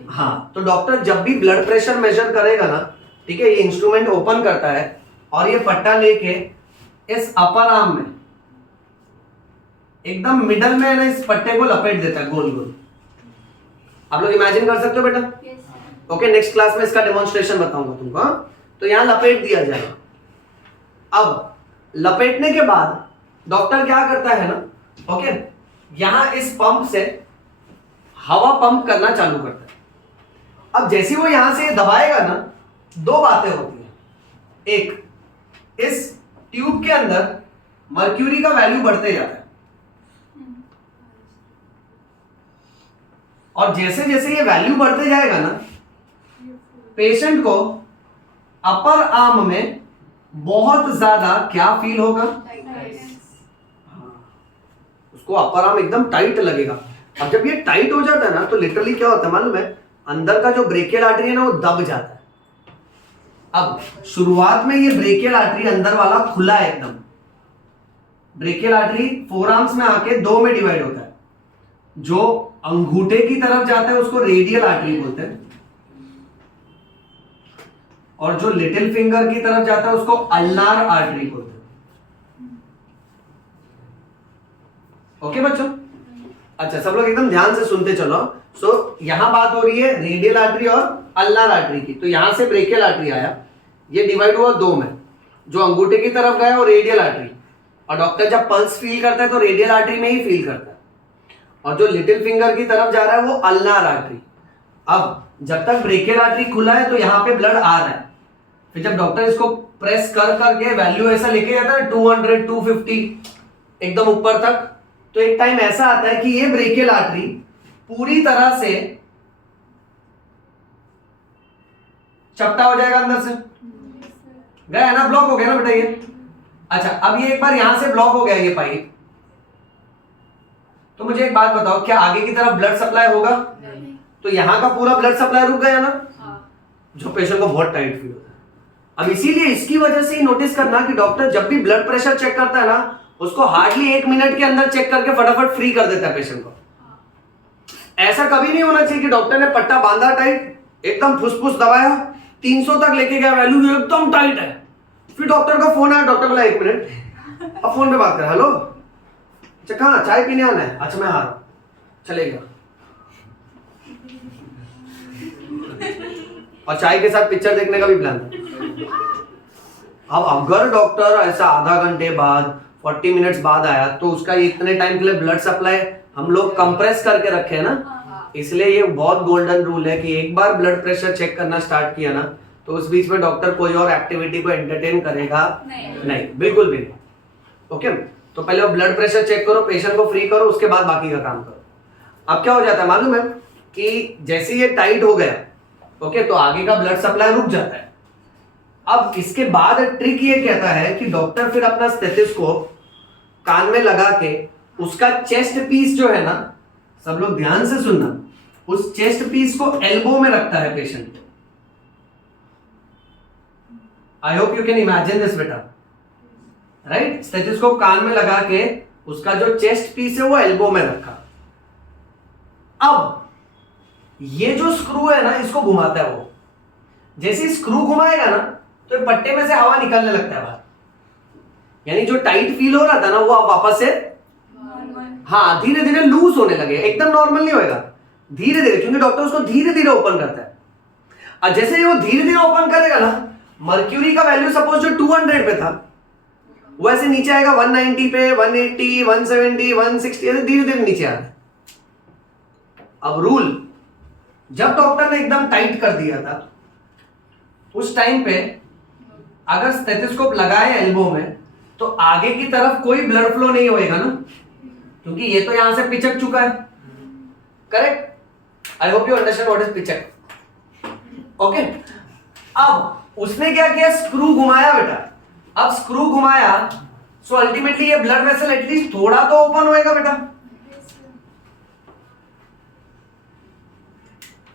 हाँ, तो डॉक्टर जब भी ब्लड प्रेशर मेजर करेगा ना, ठीक है, ये इंस्ट्रूमेंट ओपन करता है और ये पट्टा लेके इस अपर आर्म में एकदम मिडल में ना इस पट्टे को लपेट देता है गोल गोल। आप लोग इमेजिन कर सकते हो बेटा? ओके, नेक्स्ट क्लास में इसका डेमोन्स्ट्रेशन बताऊंगा तुमको। हाँ, तो यहां लपेट दिया जाएगा। अब लपेटने के बाद डॉक्टर क्या करता है ना, ओके, यहां इस पंप से हवा पंप करना चालू करता है। अब जैसे वो यहां से दबाएगा ना, 2 बातें होती हैं। एक, इस ट्यूब के अंदर मर्क्यूरी का वैल्यू बढ़ते जाता है, और जैसे जैसे ये वैल्यू बढ़ते जाएगा ना, पेशेंट को अपर आर्म में बहुत ज्यादा क्या फील होगा? उसको अपर आर्म एकदम टाइट लगेगा। अब जब ये टाइट हो जाता है ना, तो लिटरली क्या होता है मालूम है? अंदर का जो ब्रेकियल आर्टरी है ना, वो दब जाता है। अब शुरुआत में ये ब्रेकियल आर्टरी अंदर वाला खुला है एकदम। ब्रेकियल आर्टरी फोरआर्म्स में आके 2 में डिवाइड होता है। जो अंगूठे की तरफ जाता है उसको रेडियल आर्टरी बोलते हैं, और जो लिटिल फिंगर की तरफ जाता है उसको अल्नार आर्टरी बोलते हैं। ओके बच्चों? अच्छा, सब लोग एकदम ध्यान से सुनते चलो। सो यहां बात हो रही है रेडियल आर्टरी और अल्नार आर्टरी की। तो यहां से ब्रेकियल आर्टरी आया, ये डिवाइड हुआ 2 में, जो अंगूठे की तरफ गया वो रेडियल आर्टरी, और डॉक्टर जब पल्स फील करता है तो रेडियल आर्टरी में ही फील करता है, और जो लिटिल फिंगर की तरफ जा रहा है वो अल्नार आर्टरी। अब जब तक ब्रेकियल आर्टरी खुला है तो यहां पे ब्लड आ रहा है, फिर जब डॉक्टर इसको प्रेस कर करके वैल्यू ऐसा लेके जाता है 200 250 एकदम ऊपर तक, तो एक टाइम ऐसा आता है कि ये ब्रेकियल आर्टरी पूरी तरह से चपटा हो जाएगा अंदर से। गया है ना, ब्लॉक हो गया ना बेटा ये। अच्छा, अब ये एक बार यहां से ब्लॉक हो गया ये पाइप, तो मुझे एक बात बताओ, क्या आगे की तरफ ब्लड सप्लाई होगा? नहीं। तो यहां का पूरा ब्लड सप्लाई रुक गया ना, जो पेशेंट को बहुत टाइट फील होता है। अब इसीलिए इसकी वजह से ही नोटिस करना कि डॉक्टर जब भी ब्लड प्रेशर चेक करता है ना, उसको हार्डली 1 मिनट के अंदर चेक करके फटाफट फ्री कर देता है पेशेंट को। ऐसा कभी नहीं होना चाहिए कि डॉक्टर ने पट्टा बांधा टाइट, एकदम फुसफुस दबाया, 300 तक लेके गया, वैल्यू एकदम टाइट है, फिर डॉक्टर का फोन आया, डॉक्टर बोला 1 मिनट, अब फोन पे बात कर, हेलो, अच्छा कहाँ चाय पीने आना है? अच्छा मैं आ रहा हूं, चलेगा। और चाय के साथ पिक्चर देखने का भी प्लान था। अब अगर डॉक्टर ऐसा आधा घंटे बाद 40 मिनट्स बाद आया, तो उसका इतने टाइम के लिए ब्लड सप्लाई हम लोग कंप्रेस करके रखे हैं ना, इसलिए ये बहुत गोल्डन रूल है कि एक बार ब्लड प्रेशर चेक करना स्टार्ट किया ना, तो उस बीच में डॉक्टर कोई और एक्टिविटी को एंटरटेन करेगा नहीं, बिल्कुल भी नहीं। ओके तो पहले वो ब्लड प्रेशर चेक करो, पेशेंट को फ्री करो, उसके बाद बाकी का काम करो। अब क्या हो जाता है मालूम है कि जैसे ये टाइट हो गया, ओके, तो आगे का ब्लड सप्लाई रुक जाता है। अब इसके बाद ट्रिक ये कहता है कि डॉक्टर फिर अपना स्टेथोस्कोप कान में लगा के उसका चेस्ट पीस जो है ना, सब लोग ध्यान से सुनना, उस चेस्ट पीस को एल्बो में रखता है patient. I hope you can imagine this बेटा, राइट। स्टेथोस्कोप कान में लगा के उसका जो चेस्ट पीस है वो एल्बो में रखा। अब ये जो स्क्रू है ना, इसको घुमाता है वो। जैसे स्क्रू घुमाएगा ना तो पट्टे में से हवा निकलने लगता है बाहर, यानी जो टाइट फील हो रहा था ना वो अब वापस से हाँ धीरे धीरे लूज होने लगे। एकदम नॉर्मल नहीं होएगा, धीरे धीरे, क्योंकि डॉक्टर उसको धीरे धीरे ओपन करता है। और जैसे ही वो धीरे धीरे ओपन करेगा ना, मर्क्यूरी का वैल्यू सपोज जो 200 पे था वो ऐसे नीचे आएगा 190 पे, 180, 170, 160, ऐसे धीरे धीरे नीचे आ रहा है। अब रूल, जब डॉक्टर ने एकदम टाइट कर दिया था उस टाइम पे अगर स्टेथोस्कोप लगाए एल्बो में तो आगे की तरफ कोई ब्लड फ्लो नहीं होएगा ना, क्योंकि ये तो यहां से पिचक चुका है, correct. I hope you understand what is पिचक, ओके। अब उसने क्या किया, स्क्रू घुमाया बेटा। अब स्क्रू घुमाया सो अल्टीमेटली ये ब्लड वेसल एटलीस्ट थोड़ा तो ओपन होएगा बेटा।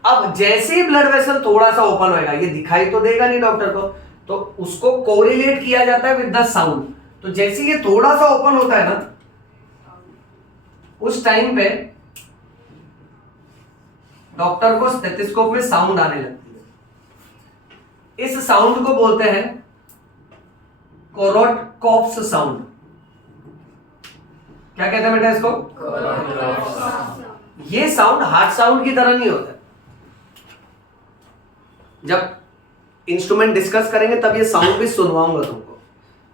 अब जैसे ही ब्लड वेसल थोड़ा सा ओपन होएगा, ये दिखाई तो देगा नहीं डॉक्टर को, तो उसको कोरिलेट किया जाता है विद द साउंड। तो जैसे ये थोड़ा सा ओपन होता है ना, उस टाइम पे डॉक्टर को स्टेथोस्कोप में साउंड आने लगती है। इस साउंड को बोलते हैं कोरोटकोप्स साउंड। क्या कहते हैं बेटा इसको? ये साउंड हार्ट साउंड की तरह नहीं होता। जब इंस्ट्रूमेंट डिस्कस करेंगे तब ये साउंड भी सुनवाऊंगा तुमको,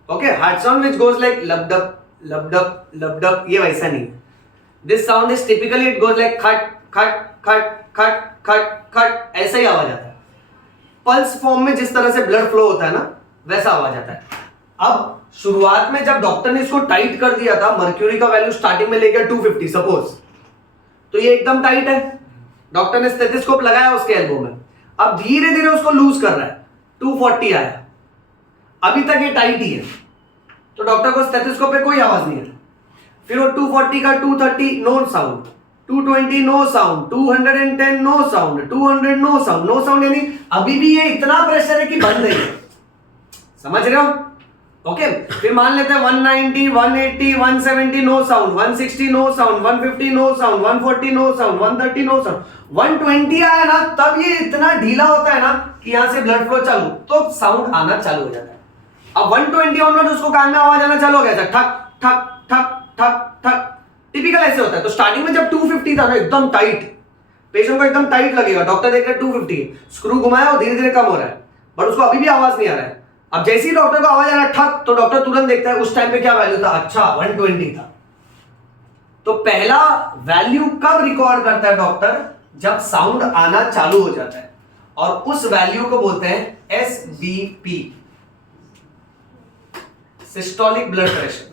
okay. Heart sound which goes like लबडब लबडब लबडब, ये वैसा नहीं है। This sound is typically it goes like खट खट खट खट खट खट, ऐसा ही आवाज आता है। पल्स फॉर्म में जिस तरह से ब्लड फ्लो होता है ना, वैसा आवाज आता है। अब शुरुआत में जब डॉक्टर ने इसको टाइट कर दिया था, मर्क्यूरी का वैल्यू स्टार्टिंग में ले गया 250 सपोज, तो ये एकदम टाइट है। डॉक्टर ने स्टेथोस्कोप लगाया उसके एल्बो में, अब धीरे धीरे उसको लूज कर रहा है, 240 आया, अभी तक ये टाइट ही है। तो डॉक्टर को स्टेथोस्कोप पे कोई आवाज नहीं है। फिर वो 240 का 230 no sound, 220 no sound, 210 no sound, 200 no sound. No sound यानी अभी भी ये इतना प्रेशर है कि बंद नहीं है, समझ रहे हो? ओके। फिर मान लेते हैं 190, 180, 170 no sound, 160 no sound, 150 no sound, 140 no sound, 130 no sound. 120 आया ना, तब ये इतना ढीला होता है ना कि यहां से ब्लड फ्लो चालू, तो साउंड आना चालू हो जाता है। अब 120 ऑनवर्ड उसको कान में आवाज आना चालू हो गया था, ठक ठक ठक ठक ठक, टिपिकल ऐसे होता है। तो स्टार्टिंग में जब 250 था ना, एकदम टाइट, पेशेंट को एकदम टाइट लगेगा, डॉक्टर देख रहे 250, स्क्रू घुमाया और धीरे धीरे कम हो रहा है, बट उसको अभी भी आवाज नहीं आ रहा है। अब जैसे ही डॉक्टर को आवाज आ रहा है ठक, तो डॉक्टर तुरंत देखता है उस टाइम पे क्या वैल्यू था, अच्छा 120 था। तो पहला वैल्यू कब रिकॉर्ड करता है डॉक्टर, जब साउंड आना चालू हो जाता है, और उस वैल्यू को बोलते हैं SBP, सिस्टोलिक ब्लड प्रेशर।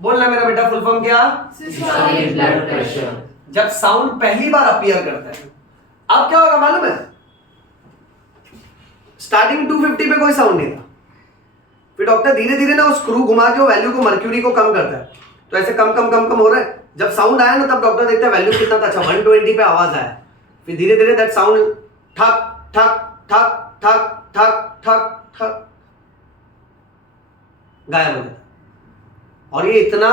बोलना मेरा बेटा, फुल फॉर्म क्या? Systolic blood pressure. जब साउंड पहली बार अपीयर करता है, अब क्या होगा मालूम है? स्टार्टिंग 250 पे कोई साउंड नहीं था, फिर डॉक्टर धीरे धीरे ना उस स्क्रू घुमा के वैल्यू को, मर्क्यूरी को कम करता है, तो ऐसे कम कम कम कम हो रहा है। जब साउंड आया ना, तब डॉक्टर देखता है वैल्यू कितना था, अच्छा 120 पे आवाज आया, फिर धीरे धीरे दैट साउंड ठक ठक ठक ठक ठक ठक ठक गायब हो जाता है। और ये इतना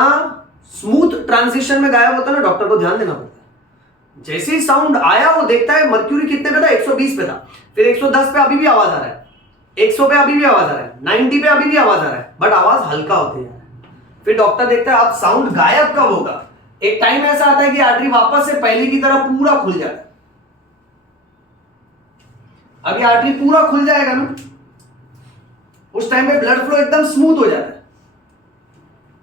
स्मूथ ट्रांजिशन में गायब होता है ना, डॉक्टर को ध्यान देना पड़ता है। जैसे ही साउंड आया वो देखता है मर्क्यूरी कितने पे था, 120 पे था, फिर 110 पे अभी भी आवाज आ रहा है, 100 पे अभी भी आवाज आ रहा है, 90 पे अभी भी आवाज आ रहा है, बट आवाज हल्का होती है। फिर डॉक्टर देखता है अब साउंड गायब कब होगा। एक टाइम ऐसा आता है कि आर्टरी वापस से पहले की तरह पूरा खुल जाता है। अभी आर्टरी पूरा खुल जाएगा ना, उस टाइम पे ब्लड फ्लो एकदम स्मूथ हो जाता है,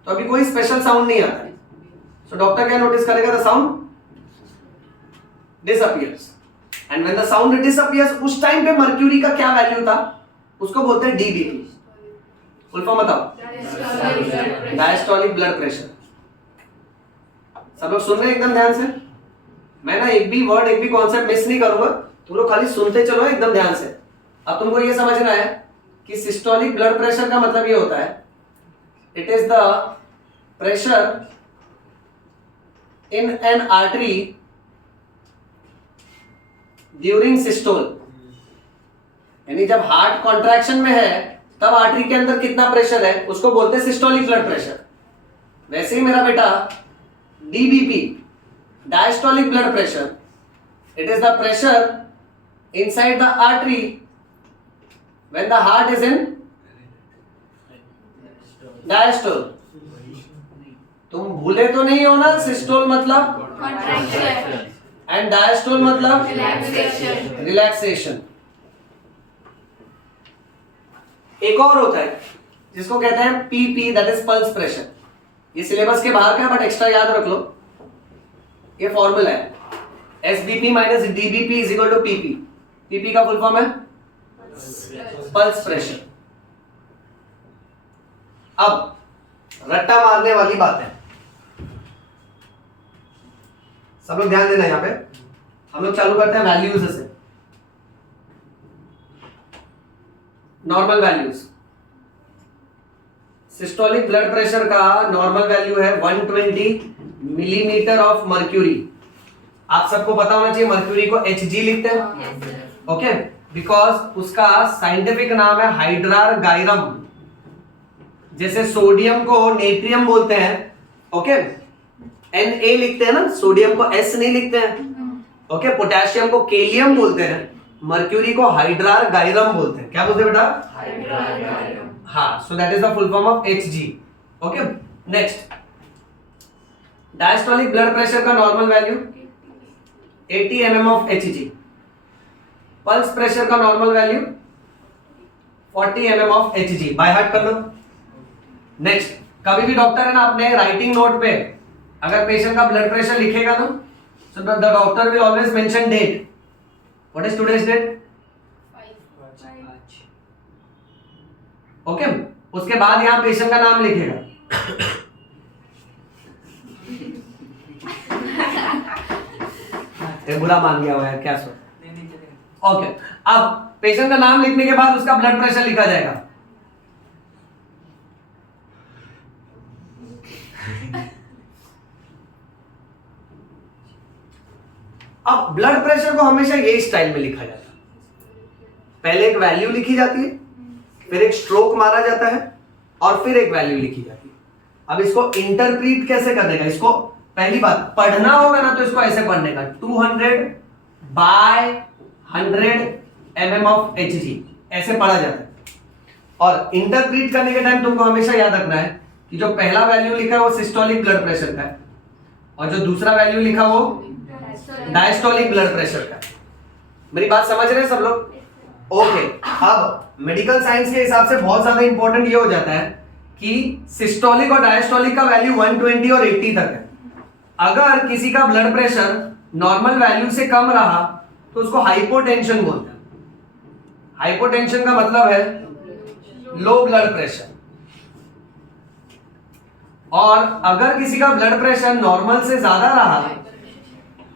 तो अभी कोई स्पेशल साउंड नहीं आता है। सो डॉक्टर क्या नोटिस करेगा, the sound disappears, and when the sound disappears, उस टाइम पे मर्क्यूरी का क्या वैल्यू था, उसको बोलते हैं DBP। फुल फॉर्म बताओ। Diastolic blood pressure. सब लोग सुन रहे हैं एकदम ध्यान से? मैं ना एक भी वर्ड एक भी कॉन्सेप्ट मिस नहीं करूंगा, तुम लोग खाली सुनते चलो एकदम ध्यान से। अब तुमको ये समझना है कि सिस्टोलिक ब्लड प्रेशर का मतलब ये होता है, it is the pressure in an artery during systole. यानी जब हार्ट कॉन्ट्रैक्शन में है तब आर्टरी के अंदर कितना प्रेशर है उसको बोलते हैं सिस्टोलिक ब्लड प्रेशर। वैसे ही मेरा बेटा DBP, diastolic blood pressure, it is the pressure inside the artery when the heart is in diastole. तुम भूले तो नहीं हो ना, सिस्टोल मतलब कॉन्ट्रैक्शन एंड डायस्टोल मतलब रिलैक्सेशन। रिलैक्सेशन। एक और होता है जिसको कहते हैं PP, that is pulse pressure. ये सिलेबस के बाहर का है बट एक्स्ट्रा याद रख लो, ये फॉर्मूला है SBP minus DBP is equal to PP. PP का फुल फॉर्म है पल्स प्रेशर। अब रट्टा मारने वाली बात है, सब लोग ध्यान देना। यहां पे हम लोग चालू करते हैं वैल्यूज से। Normal values, systolic blood pressure का नॉर्मल वैल्यू है 120 मिलीमीटर ऑफ मर्क्यूरी। आप सबको पता होना चाहिए मर्क्यूरी को Hg लिखते हैं, ओके, बिकॉज उसका साइंटिफिक नाम है हाइड्रार गायरम। जैसे सोडियम को नेट्रियम बोलते हैं, ओके, Na लिखते हैं ना, सोडियम को S नहीं लिखते हैं, ओके, पोटेशियम को केलियम बोलते हैं, मर्क्यूरी को हाइड्रार गायरम बोलते हैं। क्या बोलते हैं बेटा? हाँ, so that is the full form of Hg, okay. Next, diastolic blood pressure का normal value 80 mm of Hg। Pulse pressure का normal value 40 mm of Hg। By heart कर लो। नेक्स्ट, कभी भी डॉक्टर है ना अपने राइटिंग नोट पे अगर पेशेंट का ब्लड प्रेशर लिखेगा ना, so the doctor will always mention date. What is today's date? 5. Okay. उसके बाद यहाँ पेशेंट का नाम लिखेगा। ये बुरा मान गया हुआ है क्या सो? ओके, अब पेशेंट का नाम लिखने के बाद उसका ब्लड प्रेशर लिखा जाएगा। अब ब्लड प्रेशर को हमेशा ये स्टाइल में लिखा जाता है, पहले एक वैल्यू लिखी जाती है, फिर एक स्ट्रोक मारा जाता है और फिर एक वैल्यू लिखी जाती है। अब इसको इंटरप्रीट कैसे करने का, इसको पहली बात पढ़ना होगा ना तो इसको ऐसे पढ़ने का 200 बाय 100 mm ऑफ Hg, ऐसे पढ़ा जाता है। और इंटरप्रीट करने के टाइम तुमको हमेशा याद रखना है कि जो पहला वैल्यू लिखा है वो सिस्टोलिक ब्लड प्रेशर का है और जो दूसरा वैल्यू लिखा वो डायस्टोलिक ब्लड प्रेशर का। मेरी बात समझ रहे हैं सब लोग? ओके। अब मेडिकल साइंस के हिसाब से बहुत ज्यादा इंपॉर्टेंट ये हो जाता है कि सिस्टोलिक और डायस्टोलिक का वैल्यू 120 और 80 तक है। अगर किसी का ब्लड प्रेशर नॉर्मल वैल्यू से कम रहा तो उसको हाइपोटेंशन बोलते हैं। हाइपोटेंशन का मतलब है लो ब्लड प्रेशर। और अगर किसी का ब्लड प्रेशर नॉर्मल से ज्यादा रहा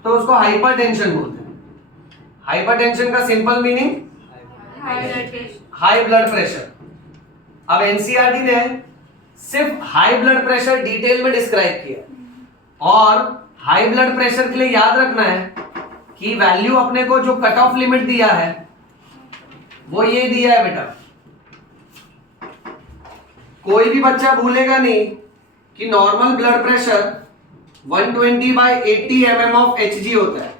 तो उसको हाइपरटेंशन बोलते हैं। हाइपरटेंशन का simple meaning high blood pressure. अब एनसीईआरटी ने सिर्फ हाई ब्लड प्रेशर डिटेल में डिस्क्राइब किया और हाई ब्लड प्रेशर के लिए याद रखना है कि वैल्यू अपने को जो कट ऑफ लिमिट दिया है वो ये दिया है बेटा। कोई भी बच्चा भूलेगा नहीं कि normal blood pressure 120 by 80 mm of Hg होता है,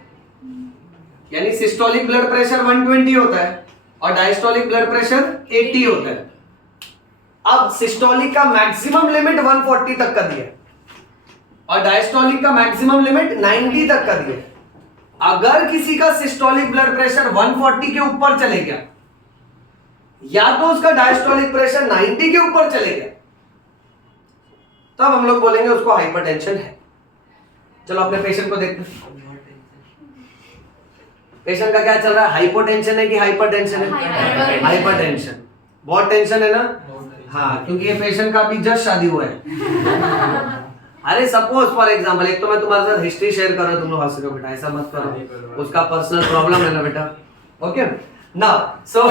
यानी सिस्टोलिक ब्लड प्रेशर 120 होता है और डायस्टोलिक ब्लड प्रेशर 80 होता है। अब सिस्टोलिक का मैक्सिमम लिमिट 140 तक का दिया है और डायस्टोलिक का मैक्सिमम लिमिट 90 तक का दिया है। अगर किसी का सिस्टोलिक ब्लड प्रेशर 140 के ऊपर चले गया या तो उसका डायस्टोलिक प्रेशर 90 के ऊपर चले गया तब हम लोग बोलेंगे उसको हाइपरटेंशन है। चलो अपने पेशेंट को देखते हैं, पेशेंट का क्या चल रहा है, हाइपोटेंशन है कि हाइपरटेंशन है? हाइपरटेंशन। बहुत टेंशन है ना? हाँ, क्योंकि ये पेशेंट का अभी जस्ट शादी हुआ है। अरे सपोज फॉर एग्जांपल, एक तो मैं तुम्हारे साथ हिस्ट्री शेयर कर रहा हूँ, तुम लोग हंस रहे हो बेटा, ऐसा मत करो, उसका पर्सनल प्रॉब्लम है ना बेटा। Okay, now so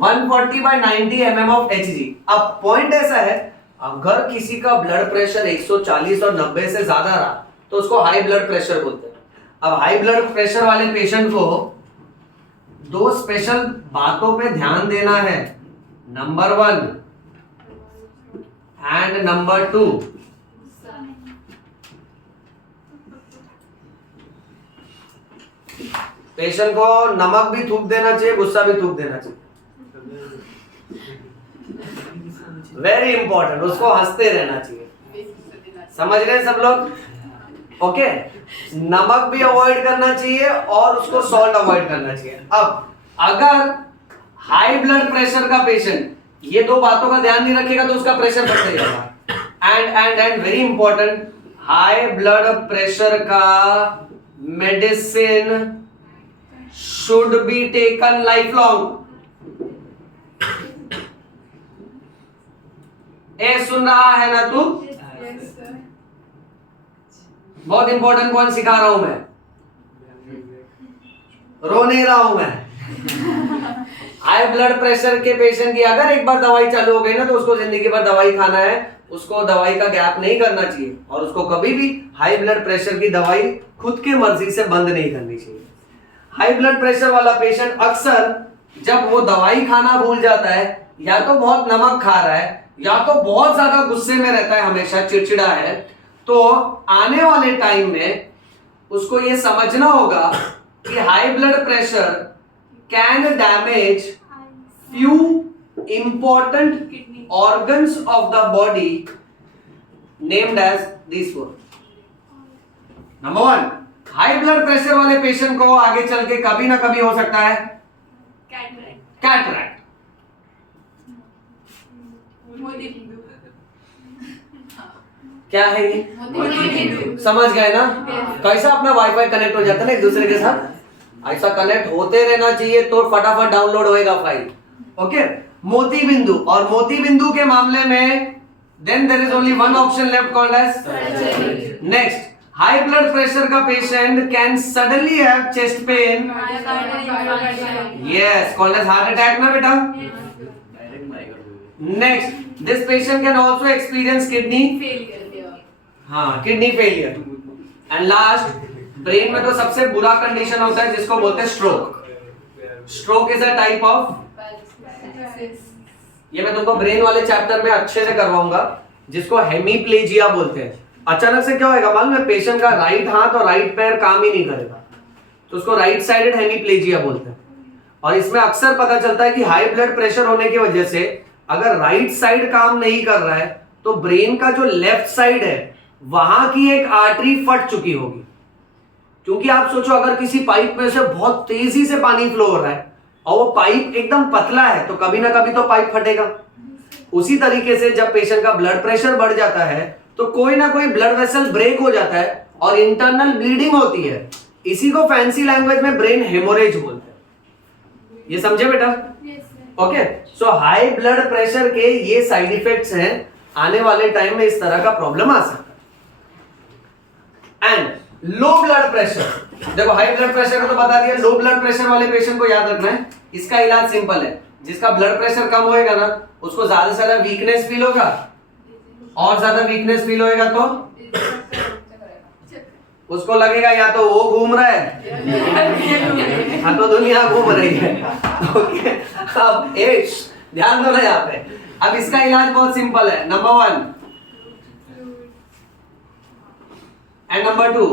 140/90 mm of Hg। अब पॉइंट ऐसा है, अगर किसी का ब्लड प्रेशर 140 और 90 से ज्यादा रहा तो उसको हाई ब्लड प्रेशर बोलते हैं। अब हाई ब्लड प्रेशर वाले पेशेंट को दो स्पेशल बातों पे ध्यान देना है, नंबर 1 एंड नंबर 2। पेशेंट को नमक भी थूक देना चाहिए, गुस्सा भी थूक देना चाहिए, वेरी इंपॉर्टेंट, उसको हंसते रहना चाहिए। समझ रहे हैं सब लोग? ओके, नमक भी अवॉइड करना चाहिए और उसको सॉल्ट अवॉइड करना चाहिए। अब अगर हाई ब्लड प्रेशर का पेशेंट ये दो बातों का ध्यान नहीं रखेगा तो उसका प्रेशर बढ़ते जाएगा। And very important, high blood pressure का medicine should be taken lifelong। ए सुन रहा है ना तू? Yes, sir. बहुत इंपॉर्टेंट पॉइंट सिखा रहा हूं मैं, रो नहीं रहा हूं मैं। हाई ब्लड प्रेशर के पेशेंट की अगर एक बार दवाई चालू हो गई ना तो उसको जिंदगी भर दवाई खाना है, उसको दवाई का गैप नहीं करना चाहिए और उसको कभी भी हाई ब्लड प्रेशर की दवाई खुद की मर्जी से बंद नहीं करनी चाहिए। हाई ब्लड प्रेशर वाला पेशेंट अक्सर जब वो दवाई खाना भूल जाता है, या तो बहुत नमक खा रहा है या तो बहुत ज्यादा गुस्से में रहता है, हमेशा चिड़चिड़ा है, तो आने वाले टाइम में उसको ये समझना होगा कि high blood pressure can damage few important organs of the body named as this four. Number 1, high blood pressure वाले पेशेंट को आगे चल के कभी ना कभी हो सकता है कैटरैक्ट। क्या है ये? समझ गए ना? कैसा अपना वाईफाई कनेक्ट हो जाता है ना एक दूसरे के साथ, ऐसा कनेक्ट होते रहना चाहिए तो फटाफट डाउनलोड होएगा फाइल। ओके, मोती बिंदु, और मोती बिंदु के मामले में then there is only one option left called as next. High blood pressure का patient can suddenly have chest pain, yes, called as heart attack ना बेटा। Next, this patient can also experience kidney kidney failure. And last, brain में तो सबसे बुरा condition होता है जिसको बोलते हैं stroke. Stroke is a type of, ये मैं तुमको ब्रेन वाले चैप्टर में अच्छे से करवाऊंगा, जिसको हेमीप्लेजिया बोलते हैं। अचानक से क्या होगा मालूम है, पेशेंट का राइट हाथ और राइट पैर काम ही नहीं करेगा, तो उसको राइट साइडेड हेमीप्लेजिया बोलते हैं। और इसमें अक्सर पता चलता है कि हाई ब्लड प्रेशर होने की वजह से अगर राइट साइड काम नहीं कर रहा है तो ब्रेन का जो लेफ्ट साइड है वहां की एक आर्टरी फट चुकी होगी। क्योंकि आप सोचो, अगर किसी पाइप में से बहुत तेजी से पानी फ्लो हो रहा है और वो पाइप एकदम पतला है तो कभी ना कभी तो पाइप फटेगा। उसी तरीके से जब पेशेंट का ब्लड प्रेशर बढ़ जाता है तो कोई ना कोई ब्लड वेसल ब्रेक हो जाता है और इंटरनल ब्लीडिंग होती है। इसी को फैंसी लैंग्वेज में ब्रेन हेमोरेज बोलते हैं। ये समझे बेटा? ओके, सो हाई ब्लड प्रेशर के ये साइड इफेक्ट्स हैं, आने वाले टाइम में इस तरह का प्रॉब्लम आ सकता है। एंड लो ब्लड प्रेशर, देखो हाई ब्लड प्रेशर को तो बता दिया, लो ब्लड प्रेशर वाले पेशेंट को याद रखना है, इसका इलाज सिंपल है। जिसका ब्लड प्रेशर कम होएगा ना उसको ज्यादा से ज्यादा वीकनेस फील होगा, और ज्यादा वीकनेस फील होएगा तो उसको लगेगा या तो वो घूम रहा है हाँ तो दुनिया घूम रही है। ओके, अब ध्यान दो ना यहाँ पे। अब इसका इलाज बहुत सिंपल है, नंबर 1 एंड नंबर 2,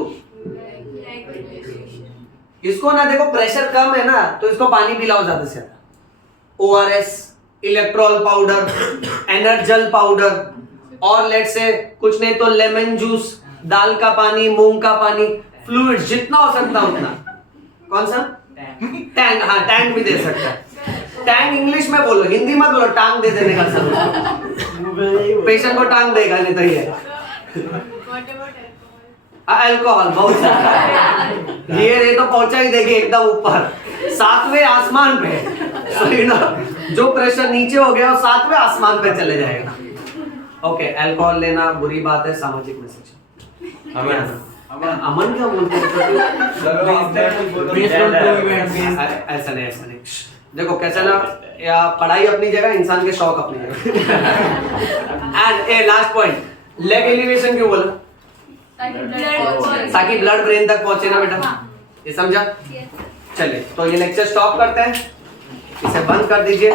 इसको ना देखो प्रेशर कम है ना तो इसको पानी पिलाओ ज्यादा से ज्यादा, ORS, Electral powder, Enerzal powder, और लेट से कुछ नहीं तो लेमन जूस, दाल का पानी, मूंग का पानी, फ्लूइड जितना हो सकता उतना। कौन सा? टैंग, हाँ टैंग भी दे सकता है। टैंग इंग्लिश में बोलो, हिंदी मत बोलो, टांग दे देने का सब पेशेंट को टांग देगा नहीं तो ये अल्कोहल बहुत सारा ये तो पहुंचा ही देगी एकदम ऊपर 7वें आसमान पे। सही ना, जो प्रेशर नीचे हो गया वो साथ में आसमान पे चले जाएगा। ओके, अल्कोहल लेना बुरी बात है, सामाजिक मैसेज। अमन क्या बोलते हैं? ऐसा नहीं। देखो कैसे ना, या पढ़ाई अपनी जगह, इंसान के शौक अपनी जगह। And A last point, leg elevation क्यों बोला? ताकि ब्लड ब्रेन तक पहुंचे ना बेटा, ये समझा? चलिए तो ये लेक्चर स्टॉप करते हैं, इसे बंद कर दीजिए।